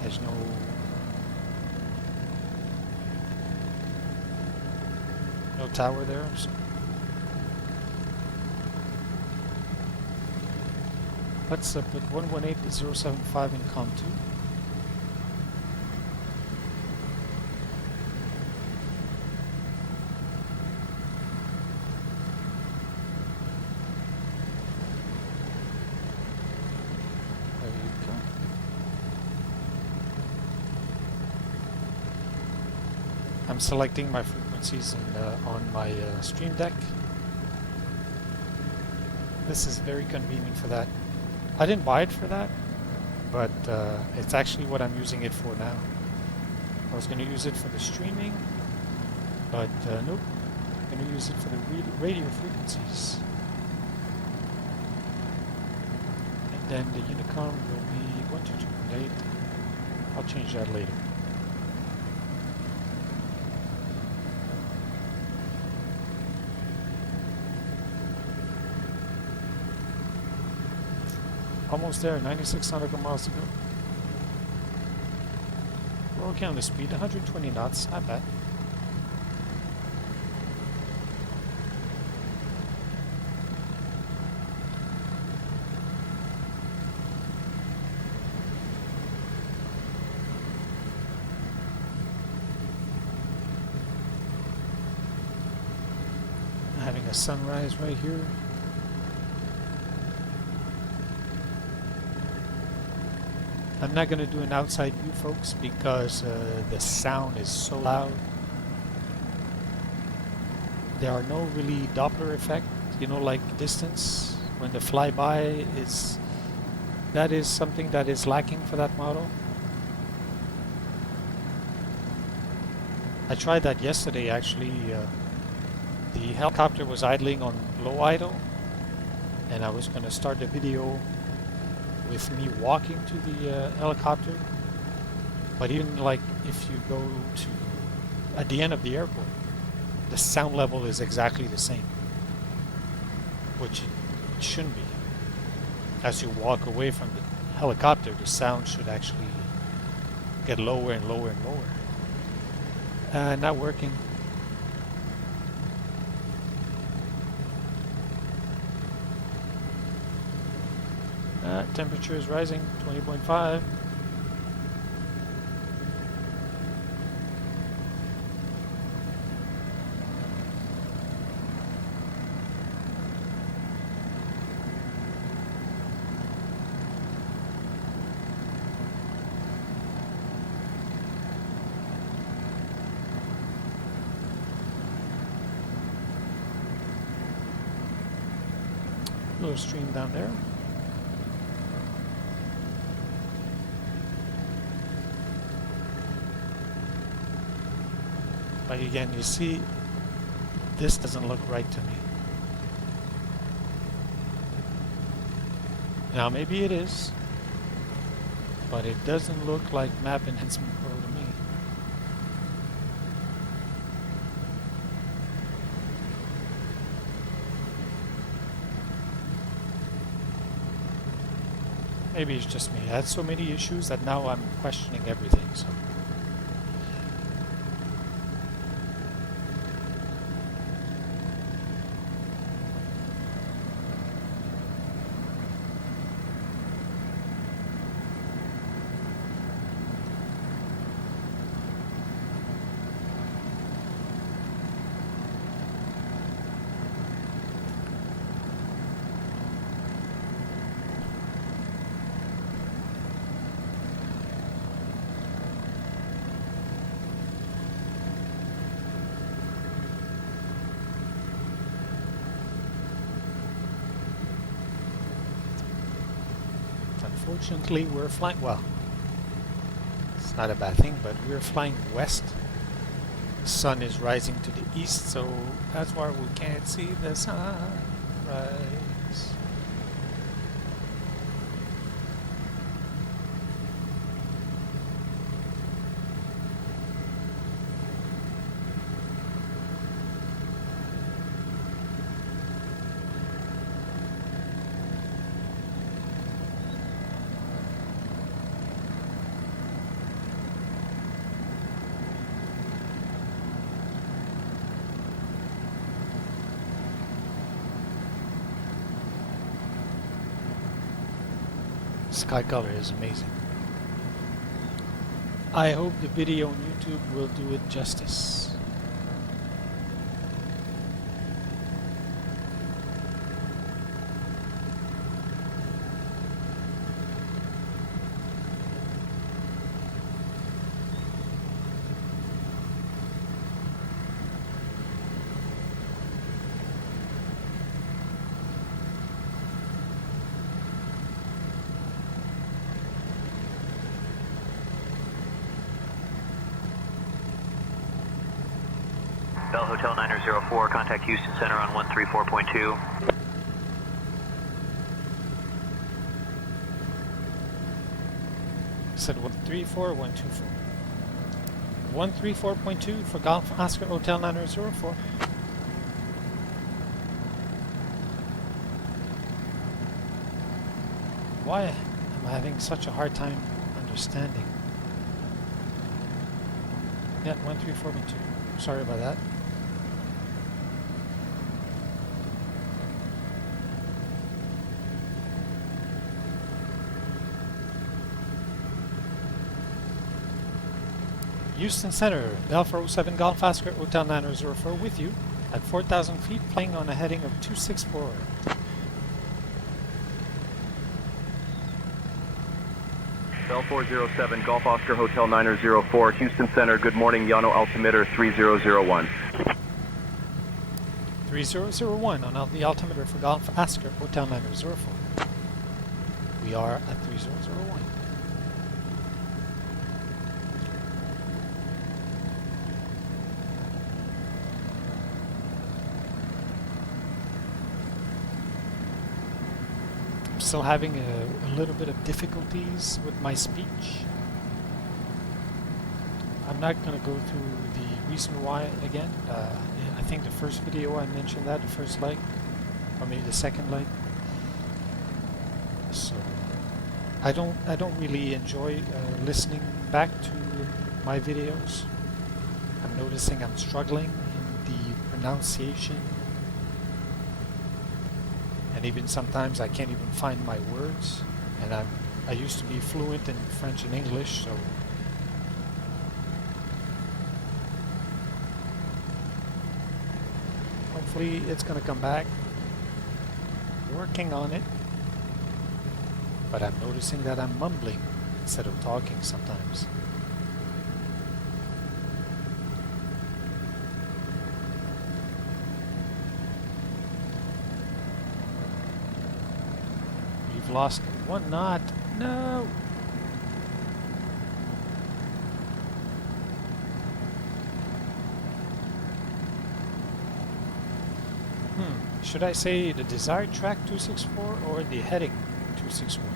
there's no tower there. So. Let's put 118075 in COM 2. I'm selecting my frequencies on my Stream Deck. This is very convenient for that. I didn't buy it for that, but it's actually what I'm using it for now. I was going to use it for the streaming, but nope. I'm going to use it for the radio frequencies. And then the Unicom will be 122.8. I'll change that later. Almost there, 96 nautical miles to go. We're okay on the speed, 120 knots, not bad. Having a sunrise right here. I'm not going to do an outside view, folks, because the sound is so loud. There are no really Doppler effect, you know, like distance when the flyby is. That is something that is lacking for that model. I tried that yesterday, actually. The helicopter was idling on low idle, and I was going to start the video with me walking to the helicopter, but even like if you go to at the end of the airport, the sound level is exactly the same, which it shouldn't be. As you walk away from the helicopter, the sound should actually get lower and lower and lower. Not working. Temperature is rising, 20.5. Little stream down there. But again, you see, this doesn't look right to me. Now maybe it is, but it doesn't look like Map Enhancement Pro to me. Maybe it's just me. I had so many issues that now I'm questioning everything. So. Unfortunately, we're flying, well, it's not a bad thing, but we're flying west. The sun is rising to the east, so that's why we can't see the sun rise. Sky color is amazing. I hope the video on YouTube will do it justice. Bell Hotel 904, contact Houston Center on 134.2. Said 134 or 124? 134.2 for Golf Oscar Hotel 904. Why am I having such a hard time understanding? Yeah, 134.2. Sorry about that. Houston Center, Bell 407 Golf Oscar Hotel 904 with you at 4,000 feet, playing on a heading of 264. Bell 407 Golf Oscar Hotel 904, Houston Center, good morning, Yano altimeter 3001. 3001 on the altimeter for Golf Oscar Hotel 904. We are at 3001. Still having a little bit of difficulties with my speech. I'm not going to go through the reason why again. I think the first video I mentioned that, the first leg, or maybe the second leg. So I don't really enjoy listening back to my videos. I'm noticing I'm struggling in the pronunciation. And even sometimes I can't even find my words, and I used to be fluent in French and English, so hopefully it's gonna come back. Working on it, but I'm noticing that I'm mumbling instead of talking sometimes. Lost 1 knot. No. Should I say the desired track 264 or the heading 261?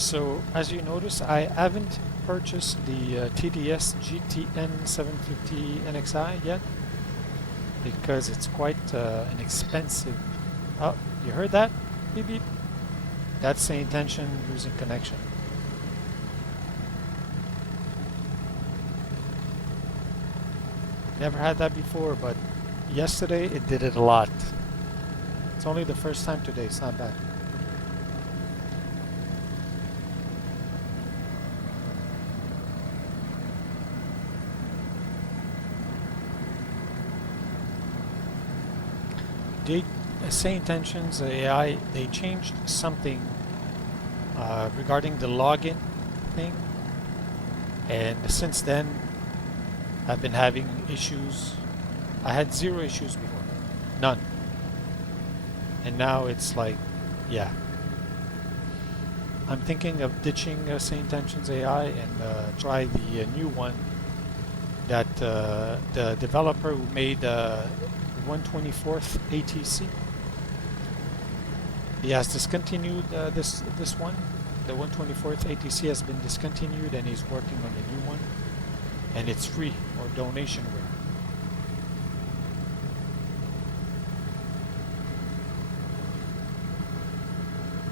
So as you notice, I haven't purchased the TDS GTN 750 NXI yet because it's quite an expensive. Oh, you heard that? Beep beep. That's the intention losing connection. Never had that before, but yesterday it did it a lot. It's only the first time today, it's not bad. They say IntentionsAI, they changed something regarding the login thing, and since then I've been having issues. I had 0 issues before, none, and now it's like, yeah. I'm thinking of ditching IntentionsAI and try the new one that the developer who made 1/24th ATC. He has discontinued this one. The 1/24th ATC has been discontinued, and he's working on the new one, and it's free or donationware.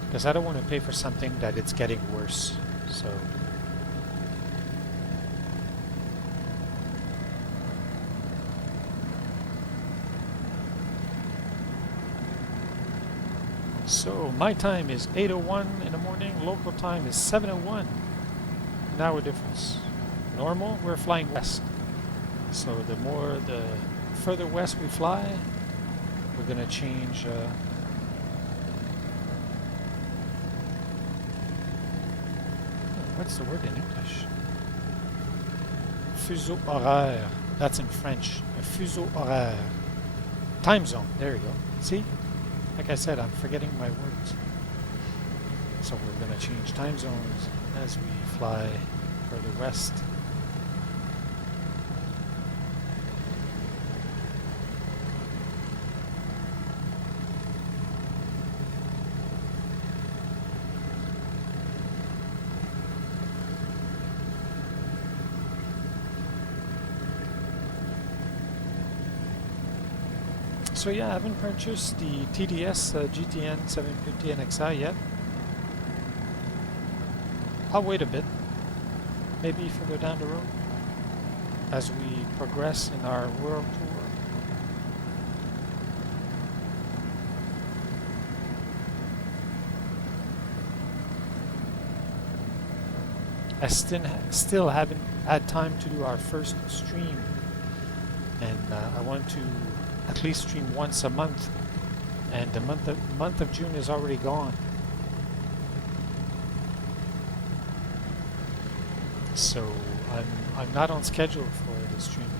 Because I don't want to pay for something that it's getting worse. So my time is 8:01 in the morning, local time is 7:01. An hour difference. Normal, we're flying west. So the further west we fly, we're gonna change what's the word in English? Fuseau horaire. That's in French. A fuseau horaire. Time zone. There you go. See? Like I said, I'm forgetting my words. So we're going to change time zones as we fly further west. So yeah, I haven't purchased the TDS GTN 750 NXI yet. I'll wait a bit, maybe further down the road, as we progress in our world tour. I still haven't had time to do our first stream, and I want to at least stream once a month, and the month of June is already gone. So I'm not on schedule for the streaming.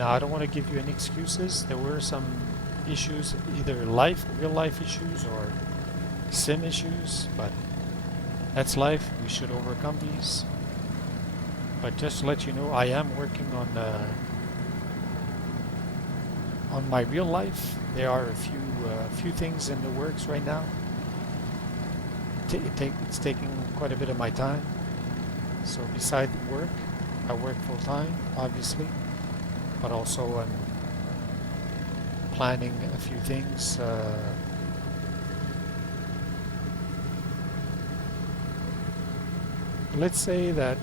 Now I don't want to give you any excuses. There were some issues, either real life issues or sim issues, but that's life. We should overcome these. But just to let you know, I am working on my real life. There are a few things in the works right now. It's taking quite a bit of my time. So beside work, I work full time, obviously, but also I'm planning a few things. Let's say that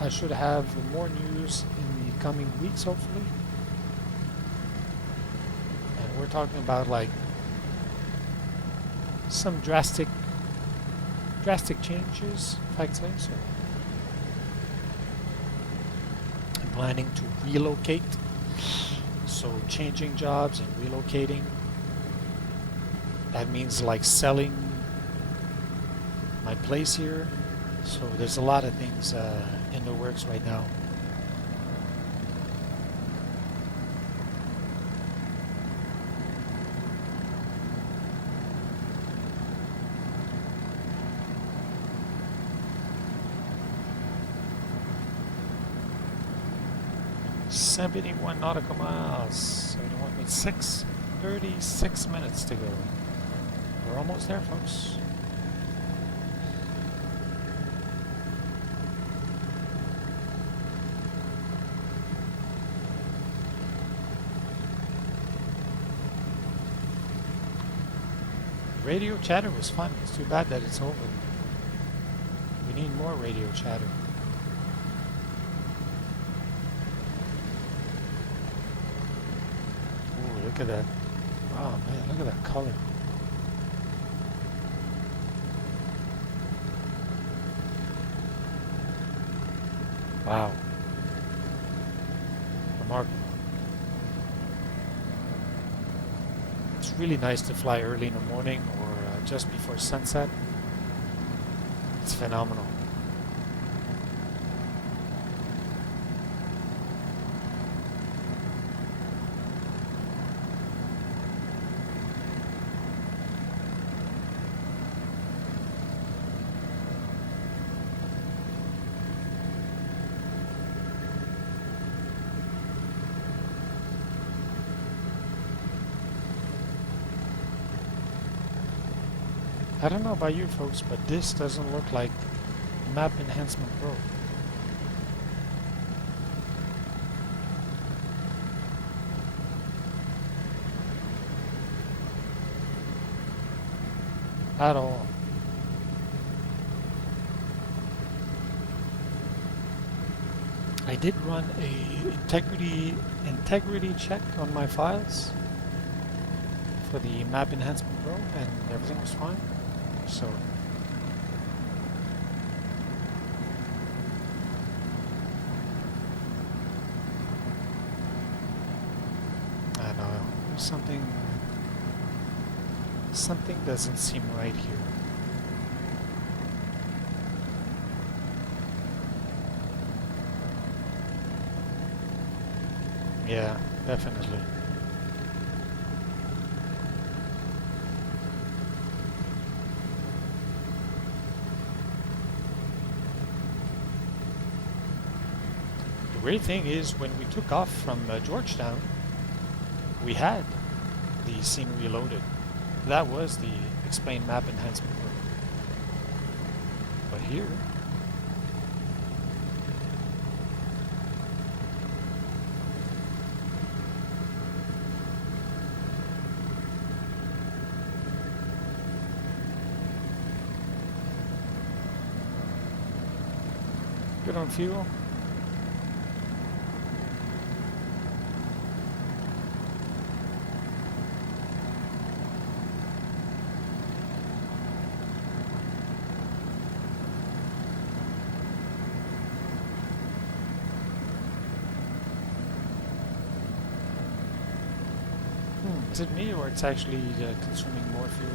I should have more news in the coming weeks, hopefully. And we're talking about like some drastic changes, if I could say so. I'm planning to relocate. So changing jobs and relocating, that means like selling my place here. So there's a lot of things in the works right now. 71 nautical miles. 71.6. 36 minutes to go. We're almost there, folks. Radio chatter was fun. It's too bad that it's over. We need more radio chatter. Ooh, look at that. Oh man, look at that color. Wow. Remarkable. It's really nice to fly early in the morning or just before sunset. It's phenomenal. I don't know about you folks, but this doesn't look like Map Enhancement Pro. At all. I did run a integrity check on my files for the Map Enhancement Pro and everything was fine. So I know there's something doesn't seem right here. Yeah, definitely. The great thing is when we took off from Georgetown, we had the scenery loaded. That was the Explain Map Enhancement Pro. But here, good on fuel. Is it me or it's actually consuming more fuel?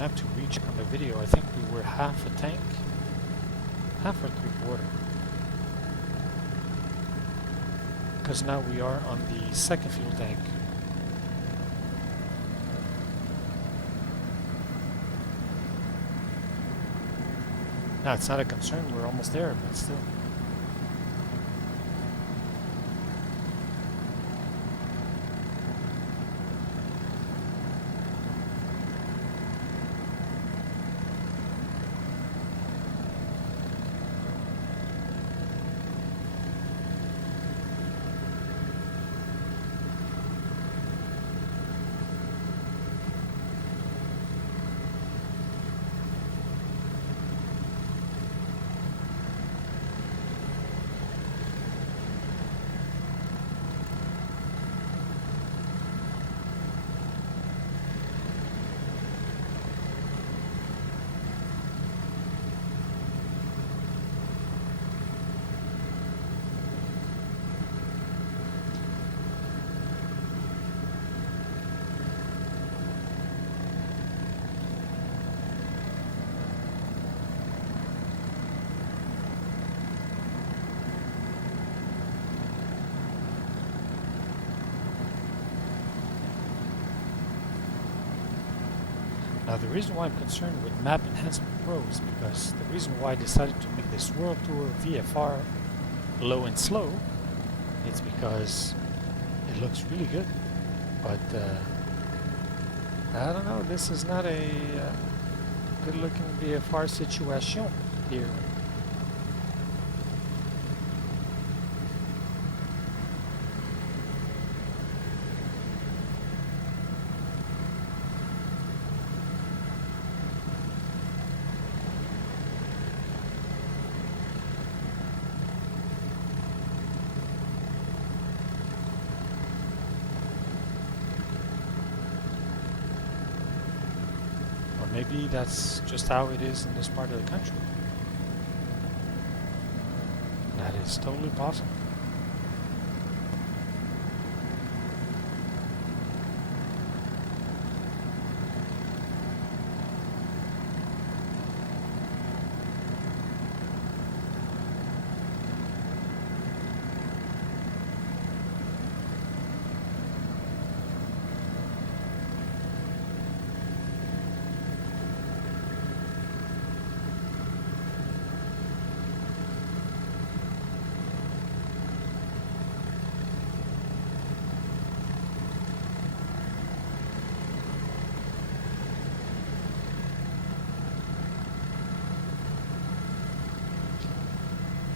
Up to reach on the video, I think we were half a tank, half or three-quarter, because now we are on the second fuel tank. Now it's not a concern, we're almost there, but still. Now the reason why I'm concerned with Map Enhancement Pro is because the reason why I decided to make this World Tour VFR low and slow, it's because it looks really good. But I don't know, this is not a good looking VFR situation here. Maybe that's just how it is in this part of the country. That is totally possible.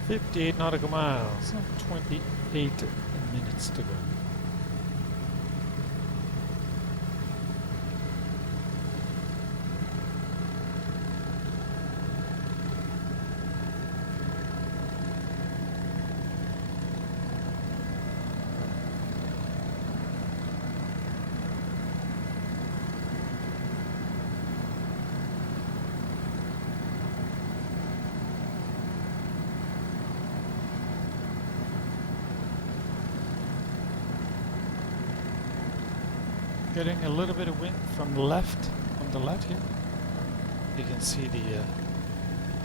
.58 nautical miles, 28 minutes to go. Getting a little bit of wind from the left, here. You can see the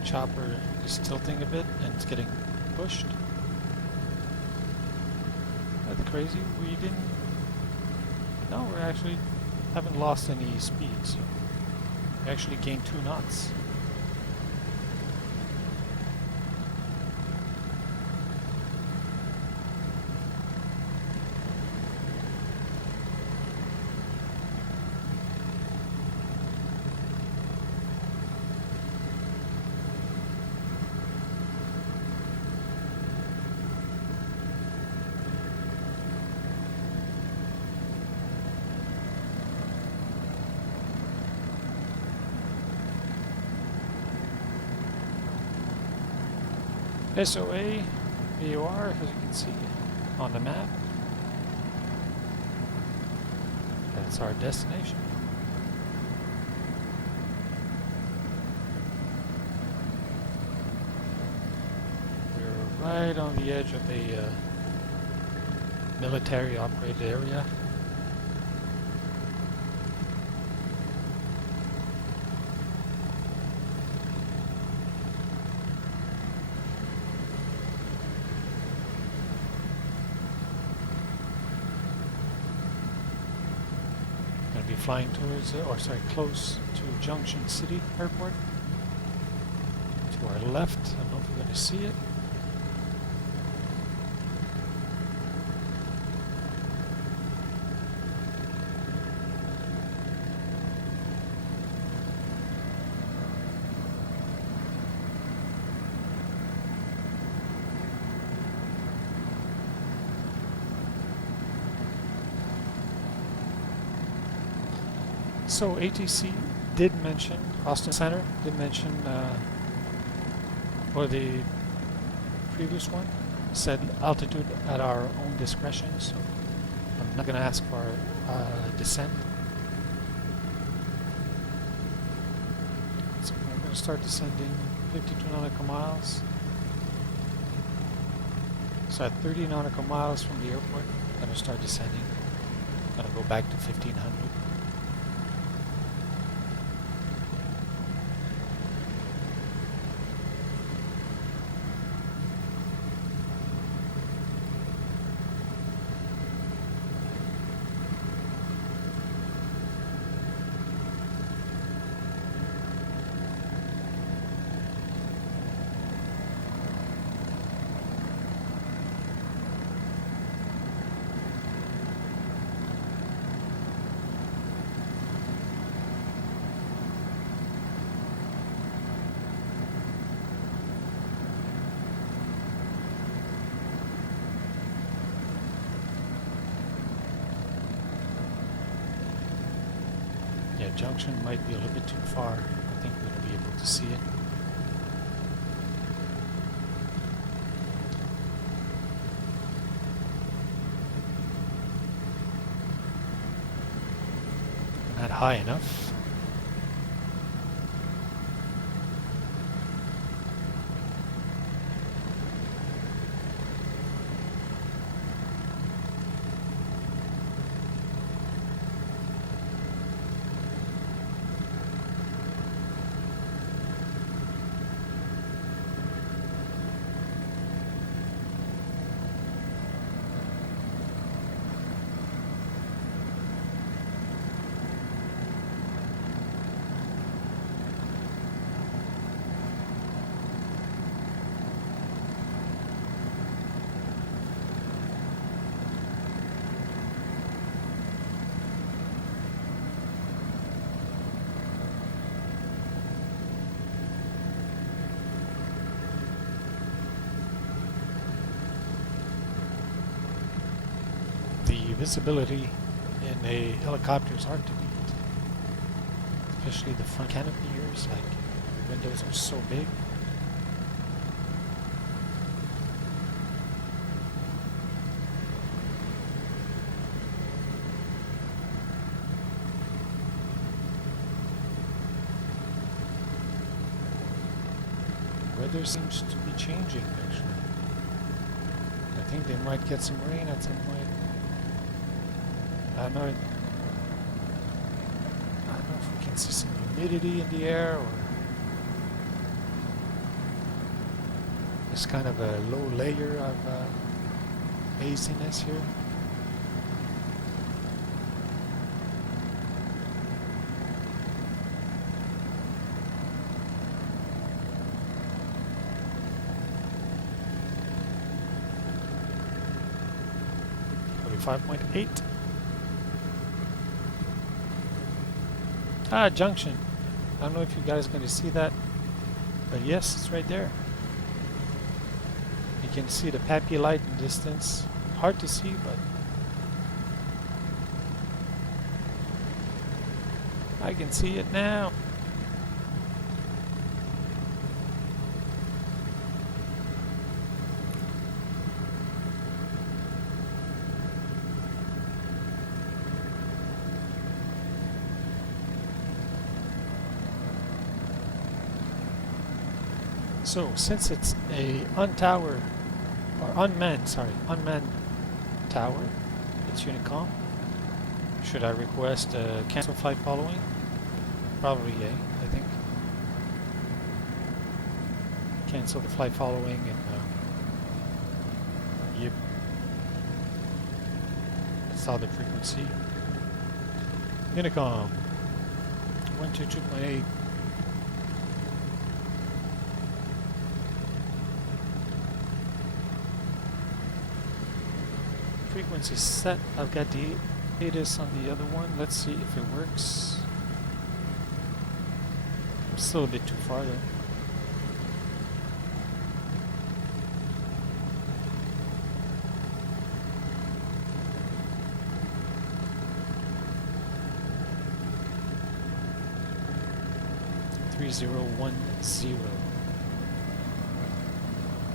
chopper is tilting a bit and it's getting pushed. That's crazy. We didn't. No, we actually haven't lost any speed, so we actually gained 2 knots. KSOA, VOR, as you can see on the map. That's our destination. We're right on the edge of a military operated area. Be flying towards, close to Junction City Airport. To our left, I don't know if you're going to see it. So ATC did mention, Austin Center did mention, or the previous one said altitude at our own discretion, so I'm not going to ask for descent. So I'm going to start descending 52 nautical miles. So at 30 nautical miles from the airport, I'm going to start descending. I'm going to go back to 1500. Yeah, junction might be a little bit too far. I think we'll be able to see it. Not high enough. The visibility in a helicopter is hard to beat, especially the front canopy here. Like the windows are so big. The weather seems to be changing actually. I think they might get some rain at some point. I don't know if we can see some humidity in the air, or it's kind of a low layer of haziness here. .8. Ah, junction. I don't know if you guys are going to see that, but yes, it's right there. You can see the Pappy light in distance. Hard to see, but I can see it now. So, since it's a unmanned tower, it's Unicom, should I request cancel flight following? Probably, yeah, I think. Cancel the flight following and yep. That's all the frequency. Unicom 122.8. Frequency set. I've got the ATIS on the other one. Let's see if it works. I'm still a bit too far though.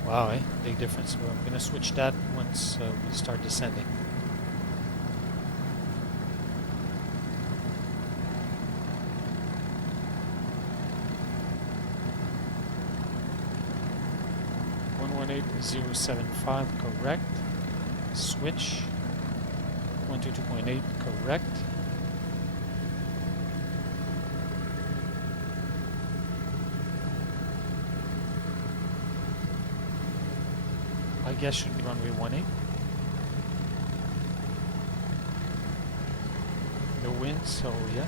Wow, eh? Big difference. Well, I'm going to switch that once we start descending. .118.075 correct. Switch. 122.8 correct. I guess should be runway 18. No wind, so yeah.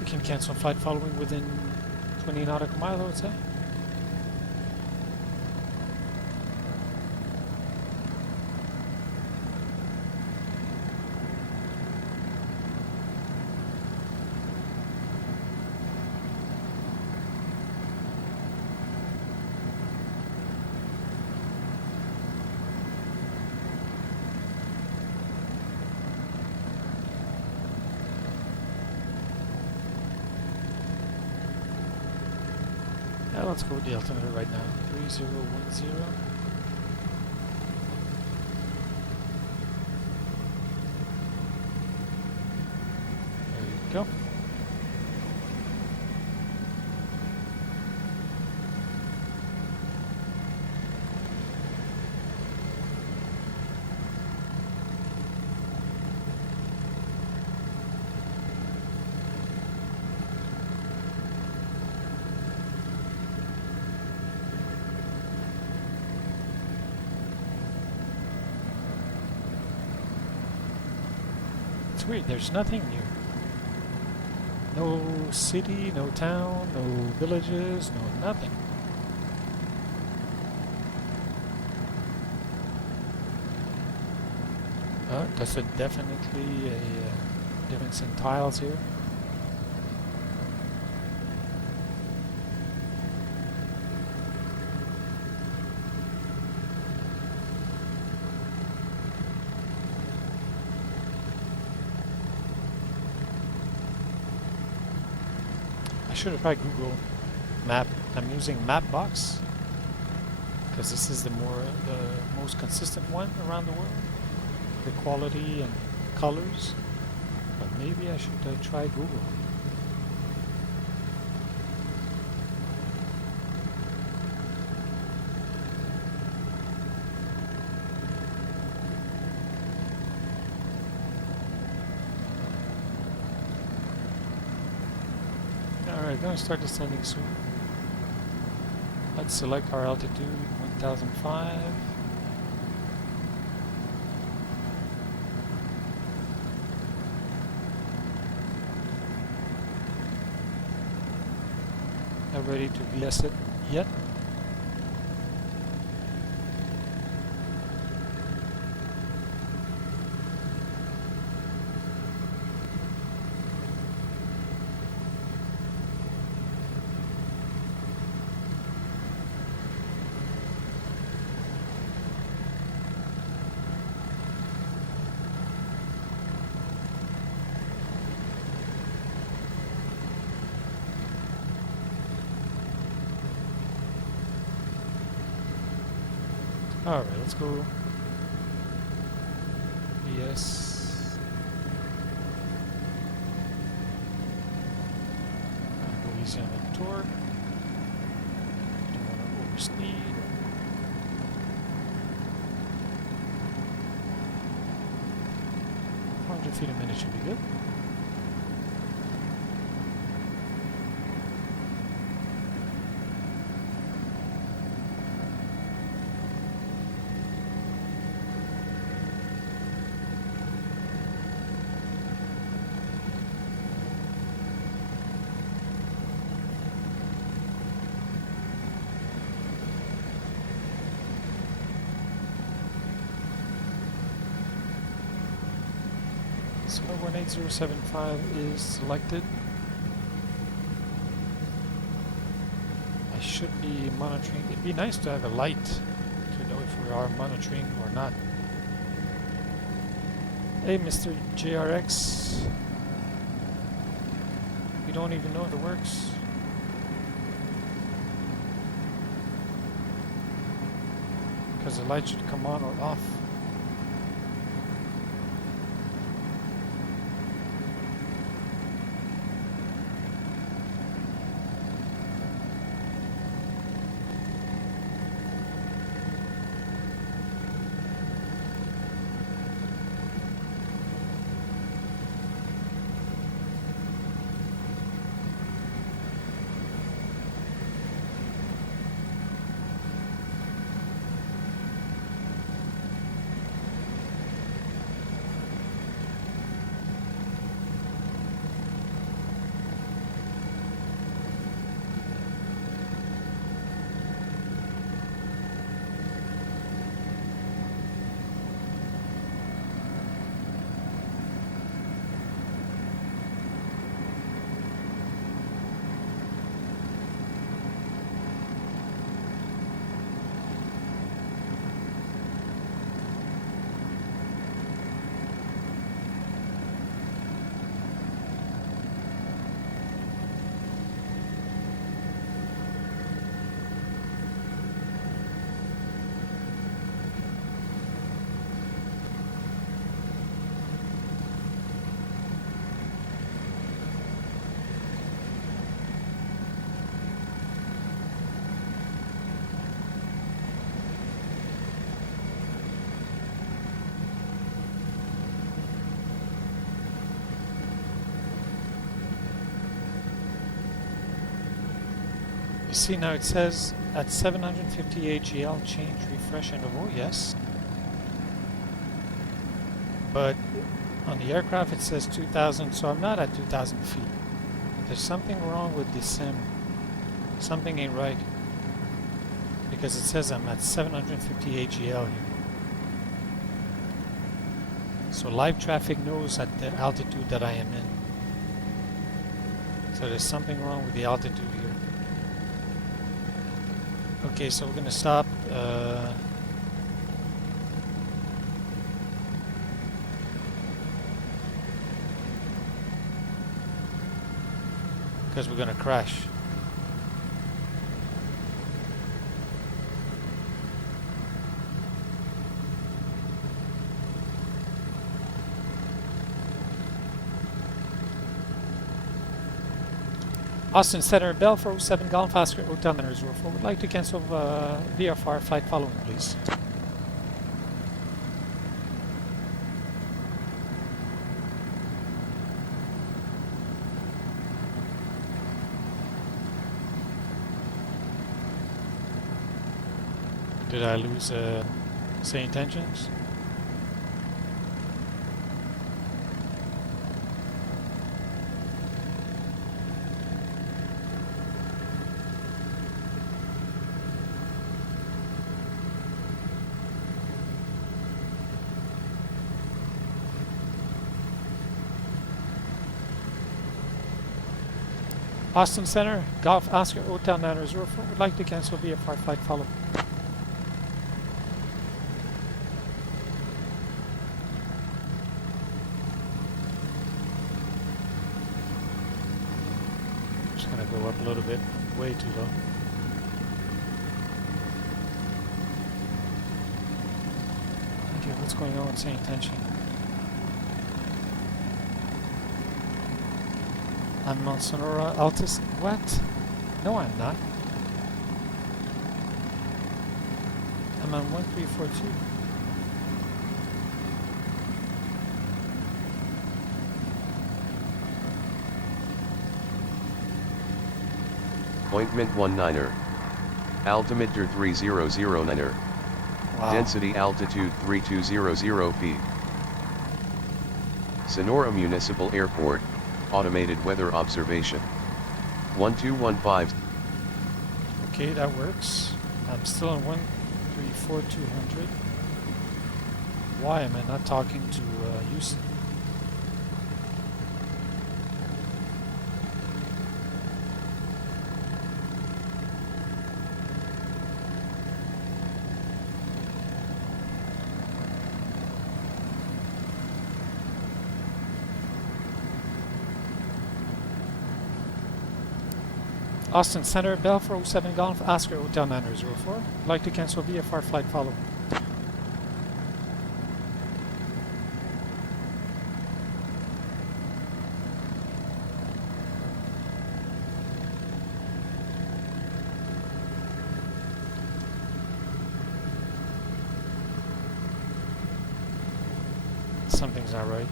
We can cancel flight following within 20 nautical miles, I would say. let's go with the altimeter right now. 3010. There you go. It's weird, there's nothing here. No city, no town, no villages, no nothing. There's definitely a difference in tiles here. I should have tried Google Map. I'm using Mapbox because this is the most consistent one around the world. The quality and colors, but maybe I should try Google. Alright, gonna start descending soon. Let's select our altitude, 1005. Not ready to VS it yet. Alright, let's go. Yes. Go easy on the torque. Don't want to overspeed. $400 feet a minute should be good. So 18075 is selected. I should be monitoring. It'd be nice to have a light to know if we are monitoring or not. Hey, Mr. JRX. We don't even know if it works. Because the light should come on or off. You see now it says at 750 AGL change refresh interval, yes. But on the aircraft it says 2,000, so I'm not at 2,000 feet. There's something wrong with the sim. Something ain't right. Because it says I'm at 750 AGL here. So live traffic knows at the altitude that I am in. So there's something wrong with the altitude here. Okay, so we're going to stop. Because we're going to crash. Austin Center, Bell 407 Golf Oscar Hotel 904. Would like to cancel VFR flight following, please. Did I lose say intentions? Austin Center, Golf Oscar Hotel 904 would like to cancel VFR flight follow. Just gonna go up a little bit, way too low. Okay, what's going on with St. Tension? I'm on Sonora Altus. What? No, I'm not. I'm on 1342. Appointment 19er. Altimeter 3009er. Wow. Density altitude 3200 feet. Sonora Municipal Airport. Automated weather observation. 1215. Okay, that works. I'm still on 134200. Why am I not talking to Houston? Austin Center, Bell 407 Golf Oscar Hotel 904. I'd like to cancel VFR flight follow. Something's not right.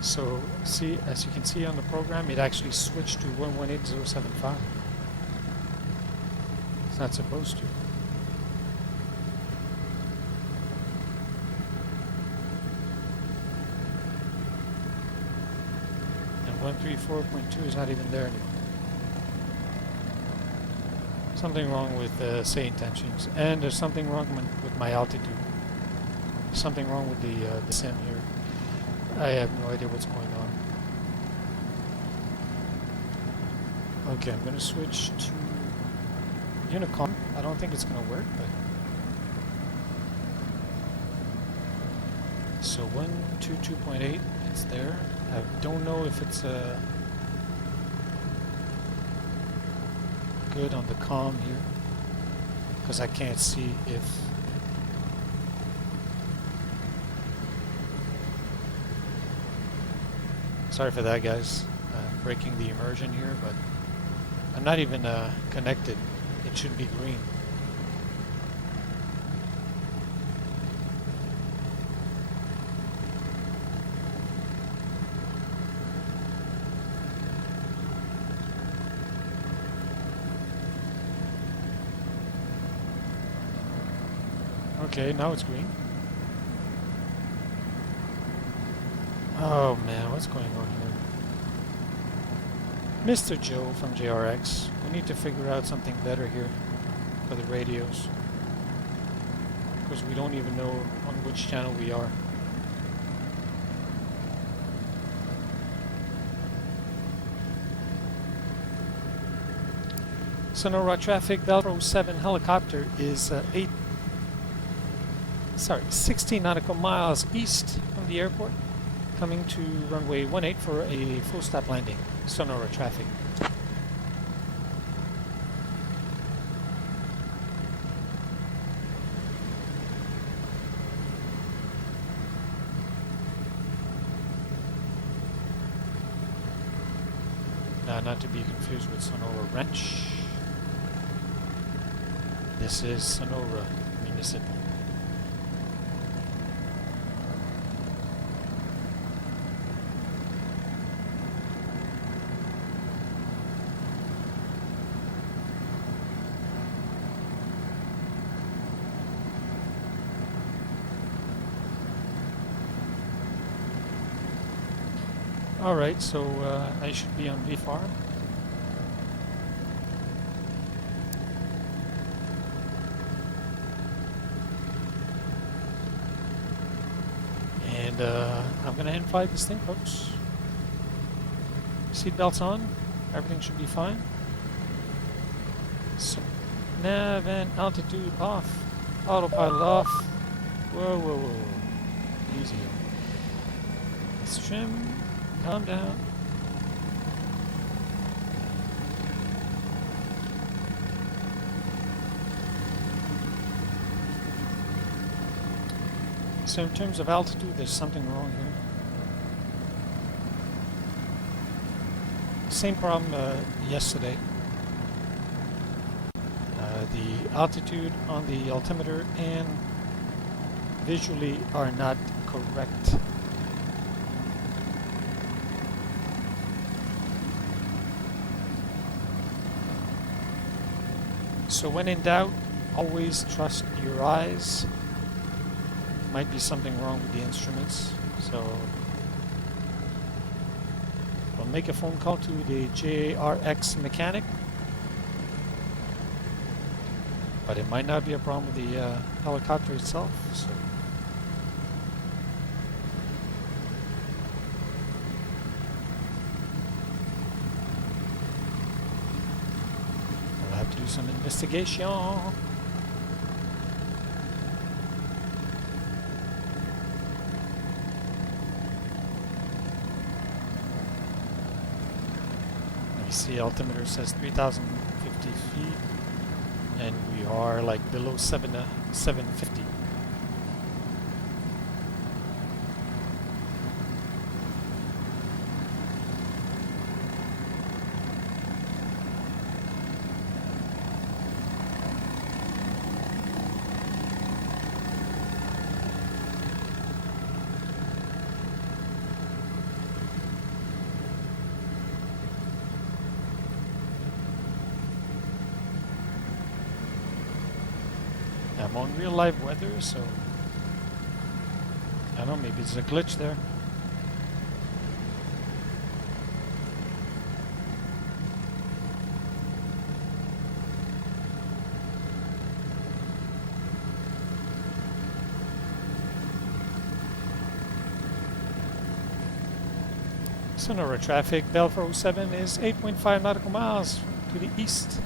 So, see, as you can see on the program, it actually switched to 118075. It's not supposed to. And 134.2 is not even there anymore. Something wrong with say intentions, and there's something wrong with my altitude. Something wrong with the sim here. I have no idea what's going on. Okay, I'm going to switch to Unicom. I don't think it's going to work, but... So 122.8, it's there. I don't know if it's good on the comm here, because I can't see if... Sorry for that, guys. Breaking the immersion here, but I'm not even connected. It should be green. Okay, now it's green. Oh man, what's going on here? Mr. Joe from JRX, we need to figure out something better here for the radios. Because we don't even know on which channel we are. Sonora traffic, Bell 7 helicopter is 16 nautical miles east from the airport, coming to runway 18 for a full stop landing. Sonora traffic. Not to be confused with Sonora Ranch. This is Sonora Municipal. Alright, so I should be on VFAR. And I'm going to invite this thing, folks. Seatbelts on. Everything should be fine. So, nav and altitude off. Autopilot off. Whoa, whoa, whoa. Easy. Let's trim. Calm down. So in terms of altitude, there's something wrong here. Same problem yesterday. The altitude on the altimeter and visually are not correct. So when in doubt, always trust your eyes. Might be something wrong with the instruments. So I'll make a phone call to the JRX mechanic. But it might not be a problem with the helicopter itself. So we'll have to do some investigation. Let me see, altimeter says 3,050 feet. And we are like below 750. I'm on real live weather, so I don't know, maybe it's a glitch there. Sonora traffic, Bell 407 is 8.5 nautical miles to the east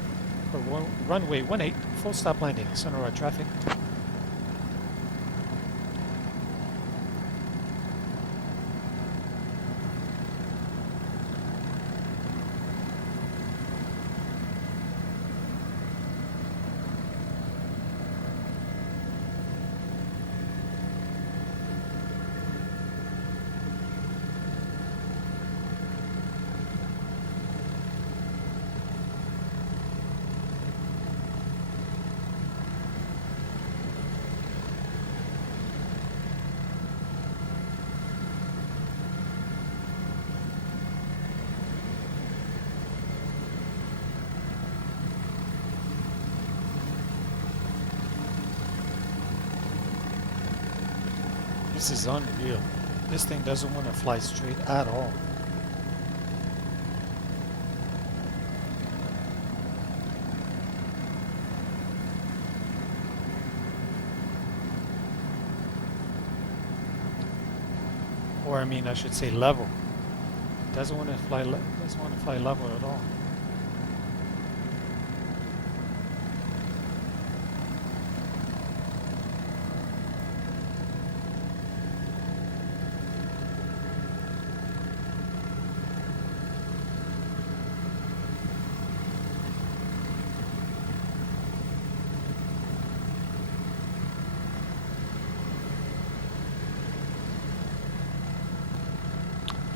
for runway 18, full stop landing. Sonora traffic. This is unreal. This thing doesn't want to fly straight at all. Or I mean, I should say level. Doesn't want to fly. Doesn't want to fly level at all.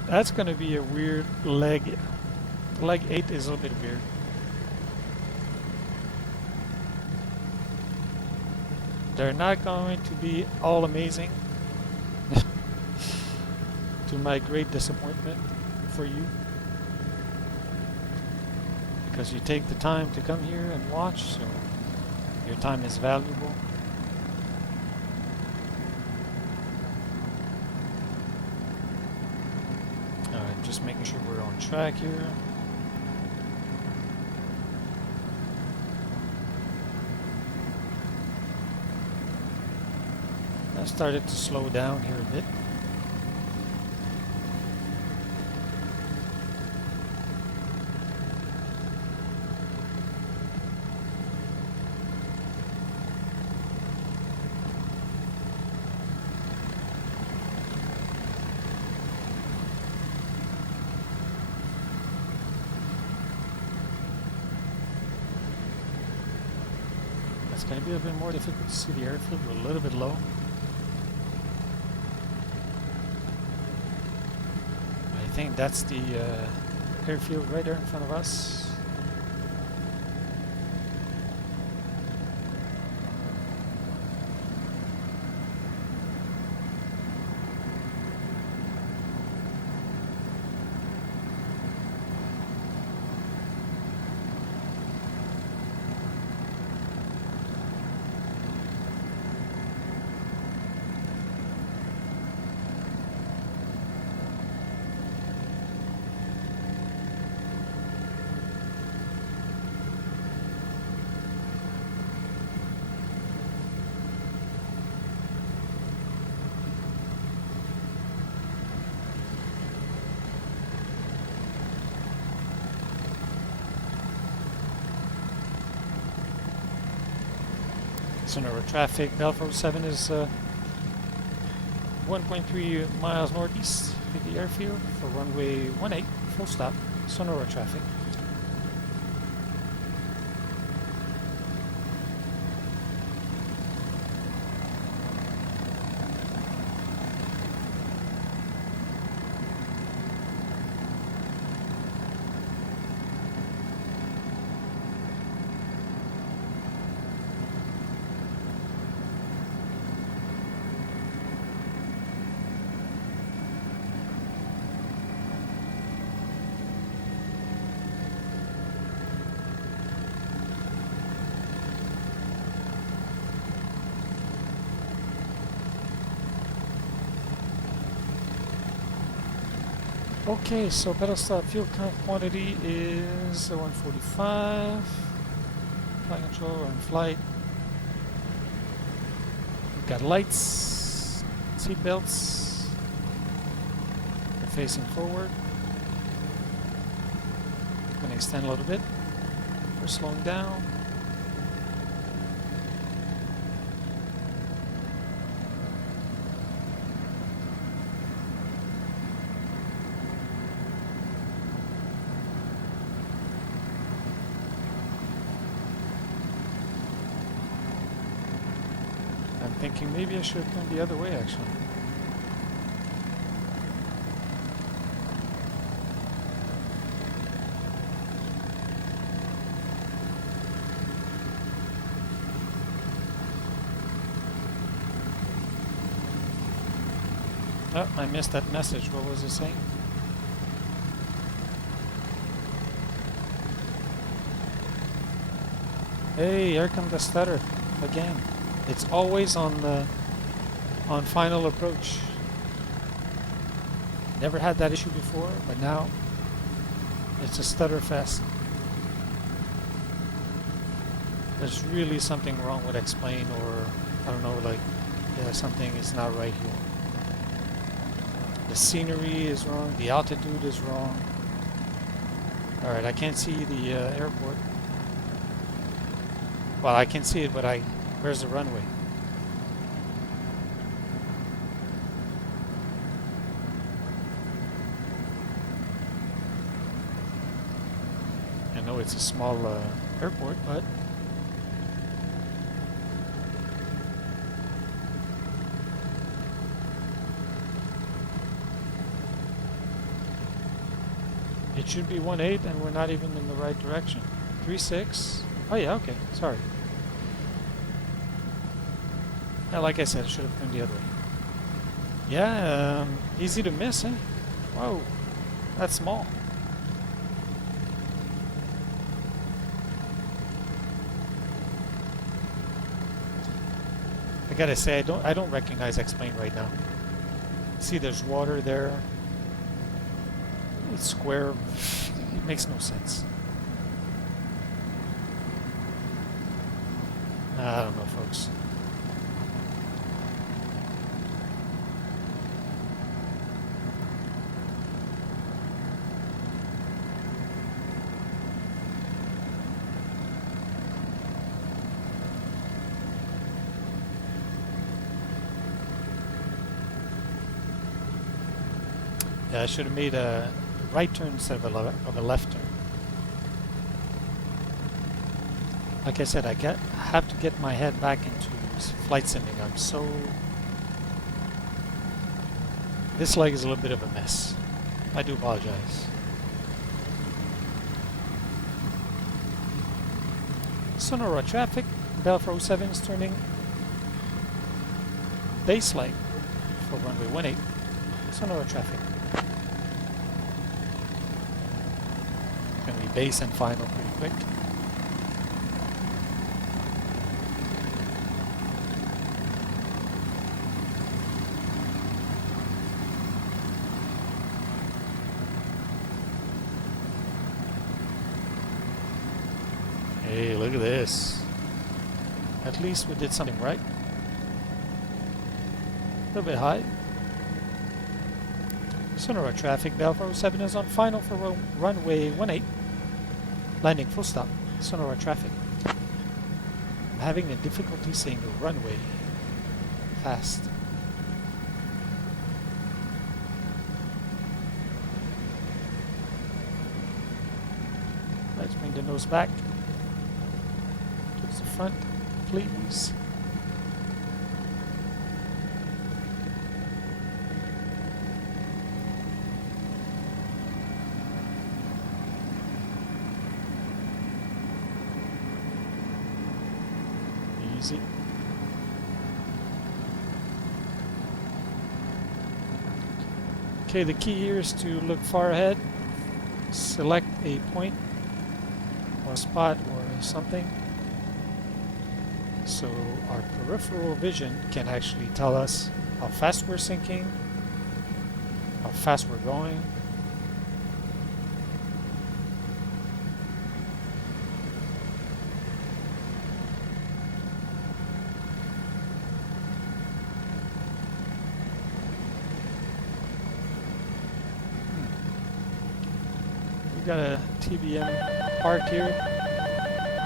That's going to be a weird leg. Leg 8 is a little bit weird. They're not going to be all amazing. To my great disappointment for you. Because you take the time to come here and watch, so your time is valuable. Just making sure we're on track here. I started to slow down here a bit. It's going to be a bit more difficult to see the airfield. We're a little bit low. I think that's the airfield right there in front of us. Sonora traffic. Bell 47 is 1.3 miles northeast of the airfield for runway 18, full stop. Sonora traffic. Okay, so pedal stop fuel quantity is 145. Flight control, we're in flight. We've got lights, seat belts. We're facing forward. Going to extend a little bit. We're slowing down. Thinking maybe I should have gone the other way actually. Oh, I missed that message. What was it saying? Hey, here comes the stutter again. It's always on the on final approach. Never had that issue before, but now it's a stutter fest. There's really something wrong with X-Plane, or I don't know, like, yeah, something is not right here. The scenery is wrong, the altitude is wrong. Alright, I can't see the airport. Well, I can see it, but where's the runway? I know it's a small airport, but it should be 18 and we're not even in the right direction. 36. Oh yeah, okay, sorry. Yeah, like I said, I should have turned the other way. Yeah, easy to miss, eh? Whoa, that's small. I gotta say, I don't recognize X-Plane right now. See, there's water there. It's square. It makes no sense. I don't know, folks. Yeah, I should have made a right turn instead of a left turn. Like I said, I have to get my head back into flight simming. This leg is a little bit of a mess. I do apologize. Sonora traffic. Bell 407 is turning base leg for runway 18. Sonora traffic. Gonna be base and final pretty quick. Hey, look at this. At least we did something right. A little bit high. Sonora traffic, Bell 407 is on final for runway 18. Landing full stop. Sonora traffic. I'm having a difficulty saying the runway fast. Let's bring the nose back. Towards the front, please. Easy. Okay, the key here is to look far ahead, select a point or spot or something, so our peripheral vision can actually tell us how fast we're sinking, how fast we're going. We got a TBM parked here,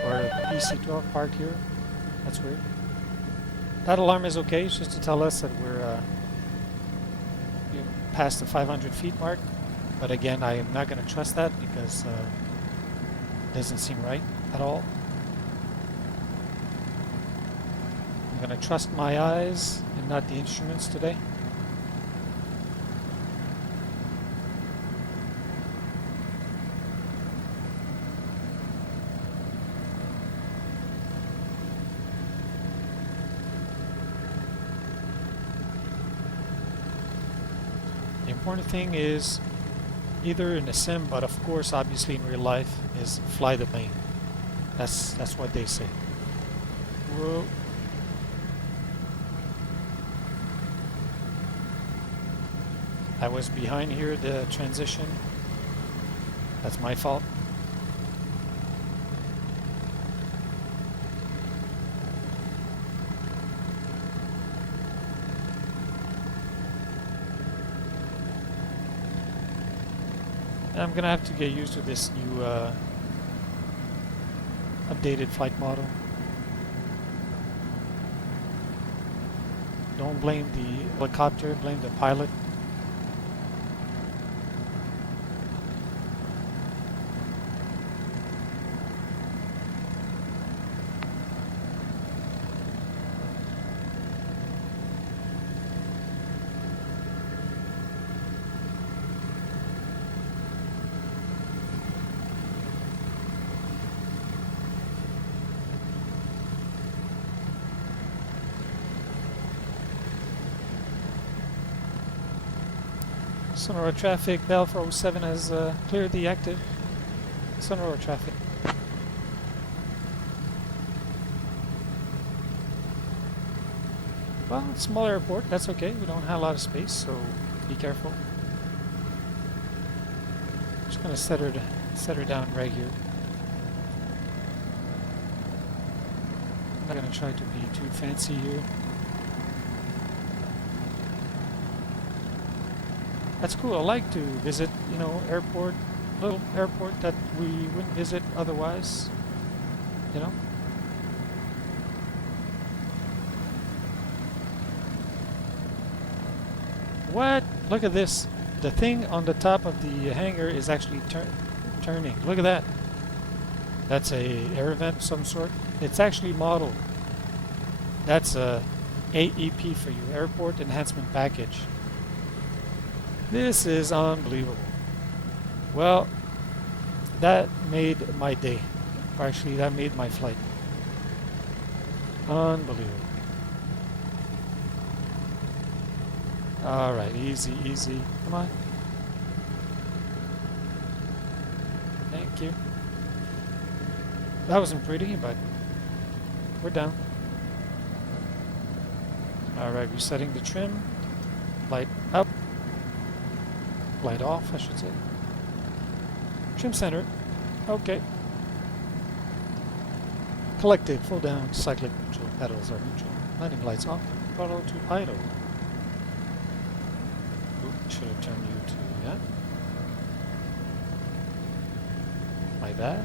or a PC-12 parked here. That's weird. That alarm is okay. It's just to tell us that we're past the 500 feet mark. But again, I am not going to trust that because it doesn't seem right at all. I'm going to trust my eyes and not the instruments today. The important thing is, either in a sim, but of course obviously in real life, is fly the plane. That's what they say. Whoa. I was behind here, the transition. That's my fault. I'm gonna have to get used to this new updated flight model. Don't blame the helicopter, blame the pilot. Sonora traffic, Bell 407 has cleared the active Sonora traffic. Well, it's a small airport, that's okay. We don't have a lot of space, so be careful. Just gonna set her down right here. I'm not gonna try to be too fancy here. That's cool. I like to visit, you know, little airport that we wouldn't visit otherwise, you know. What? Look at this. The thing on the top of the hangar is actually turning. Look at that. That's a air vent of some sort. It's actually modeled. That's a AEP for you, Airport Enhancement Package. This is unbelievable. Well, that made my day. Or actually, that made my flight. Unbelievable. Alright, easy, easy. Come on. Thank you. That wasn't pretty, but we're down. Alright, resetting the trim. Light up. Light off, I should say. Trim center. Okay. Collective, full down, cyclic neutral. Pedals are neutral. Landing lights off. Throttle to idle. Oop, should have turned you to that. My bad.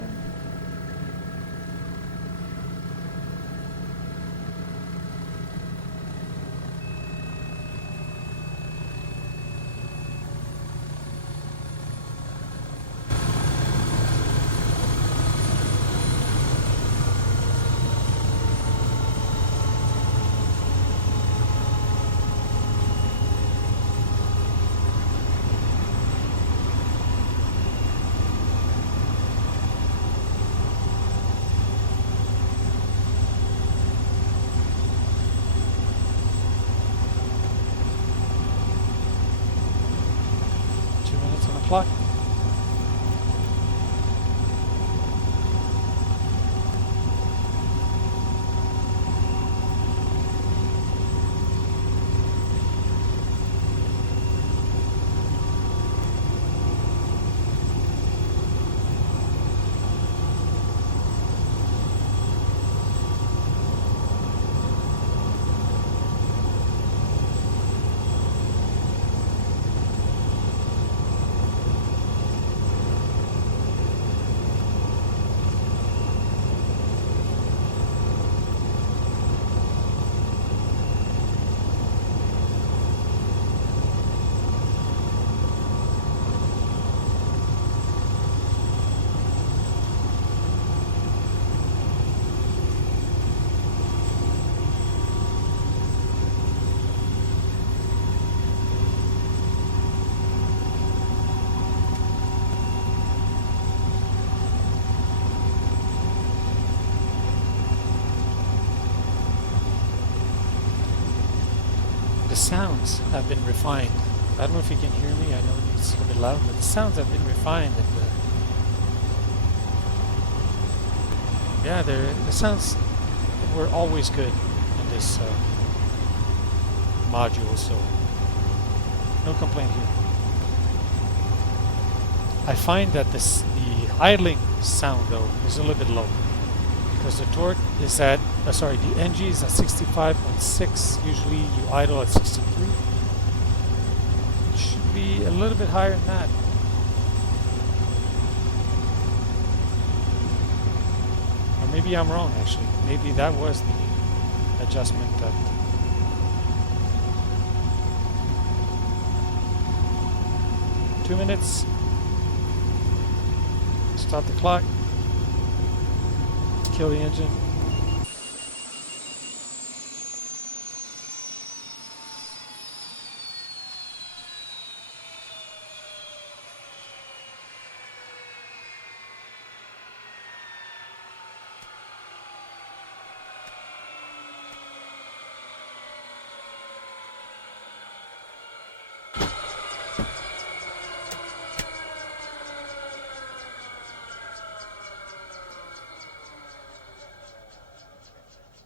Clock. The sounds have been refined. I don't know if you can hear me. I know it's a bit loud, but the sounds have been refined. And yeah, the sounds were always good in this module. So No complaint here. I find that the idling sound though is a little bit low because the torque is at, the NG is at 65.6. Usually you idle at 63. It should be a little bit higher than that. Or maybe I'm wrong actually. Maybe that was the adjustment that. Two minutes. Stop the clock. Kill the engine.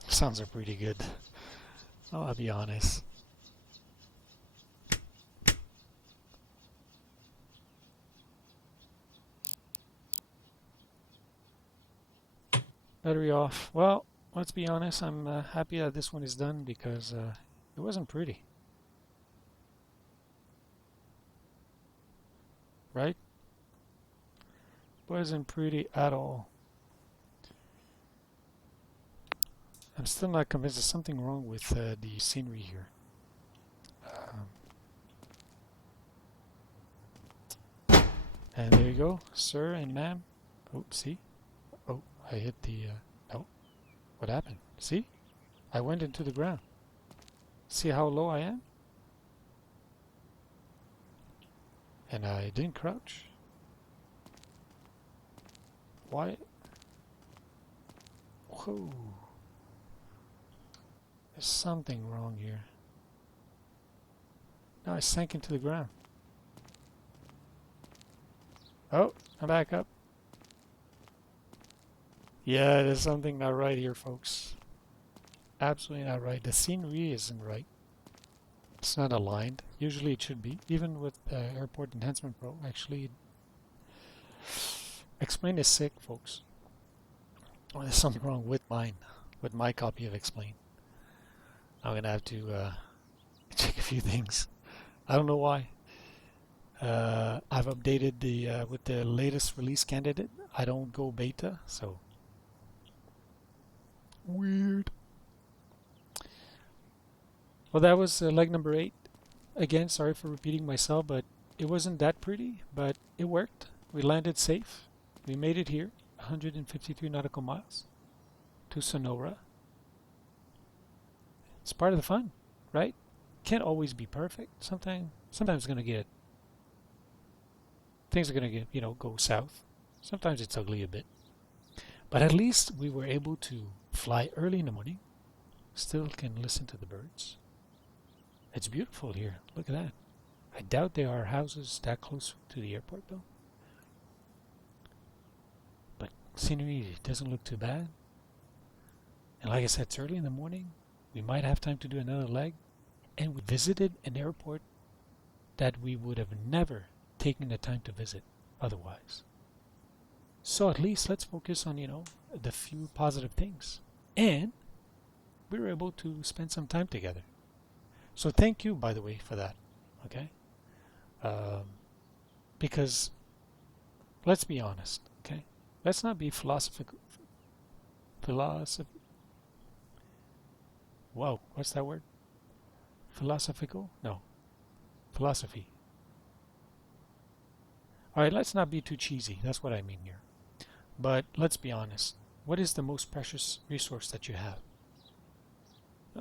Sounds are pretty good. I'll be honest. Battery off. Well, let's be honest. I'm happy that this one is done because it wasn't pretty. Right? Wasn't pretty at all. I'm still not convinced there's something wrong with the scenery here. And there you go, sir and ma'am. Oh, see? Oh, I hit the... no. What happened? See? I went into the ground. See how low I am? And I didn't crouch. Why? Whoa. There's something wrong here. Now I sank into the ground. Oh, I'm back up. Yeah, there's something not right here, folks. Absolutely not right. The scenery isn't right. It's not aligned. Usually it should be. Even with Airport Enhancement Pro, actually. Explain is sick, folks. Oh, there's something wrong with mine. With my copy of Explain. I'm gonna have to check a few things. I don't know why. I've updated the with the latest release candidate. I don't go beta, so weird. Well, that was leg number 8. Again, sorry for repeating myself, but it wasn't that pretty, but it worked. We landed safe. We made it here, 153 nautical miles to Sonora. It's part of the fun, right? Can't always be perfect. Sometimes things are gonna get, go south. Sometimes it's ugly a bit. But at least we were able to fly early in the morning. Still can listen to the birds. It's beautiful here. Look at that. I doubt there are houses that close to the airport though. But scenery doesn't look too bad. And like I said, it's early in the morning. We might have time to do another leg. And we visited an airport that we would have never taken the time to visit otherwise. So at least let's focus on, the few positive things. And we were able to spend some time together. So thank you, by the way, for that. Okay? Because let's be honest. Okay? Let's not be philosophical. Whoa, what's that word? Philosophical? No. Philosophy. Alright, let's not be too cheesy. That's what I mean here. But let's be honest. What is the most precious resource that you have?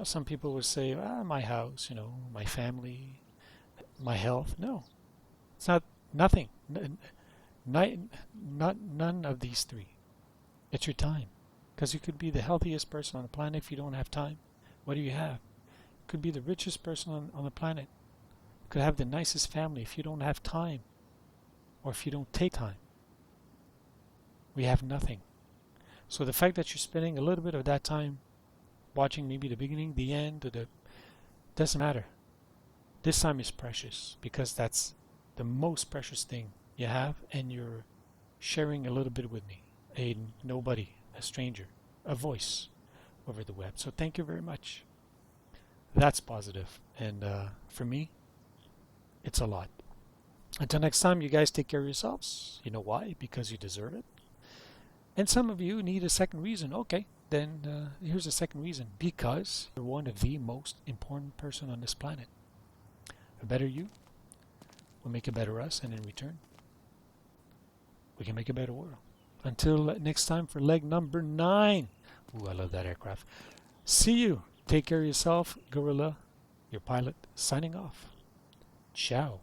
Some people would say, my house, my family, my health. No. It's not nothing. None of these three. It's your time. Because you could be the healthiest person on the planet if you don't have time. What do you have? You could be the richest person on the planet. You could have the nicest family if you don't have time. Or if you don't take time. We have nothing. So the fact that you're spending a little bit of that time watching maybe the beginning, the end, doesn't matter. This time is precious because that's the most precious thing you have, and you're sharing a little bit with me, a nobody, a stranger, a voice over the web. So thank you very much. That's positive, and for me, it's a lot. Until next time, you guys take care of yourselves. You know why? Because you deserve it. And some of you need a second reason. Okay, then here's a second reason. Because you're one of the most important person on this planet. A better you will make a better us, and in return, we can make a better world. Until next time for leg number 9. Ooh, I love that aircraft. See you. Take care of yourself. Gorilla, your pilot, signing off. Ciao.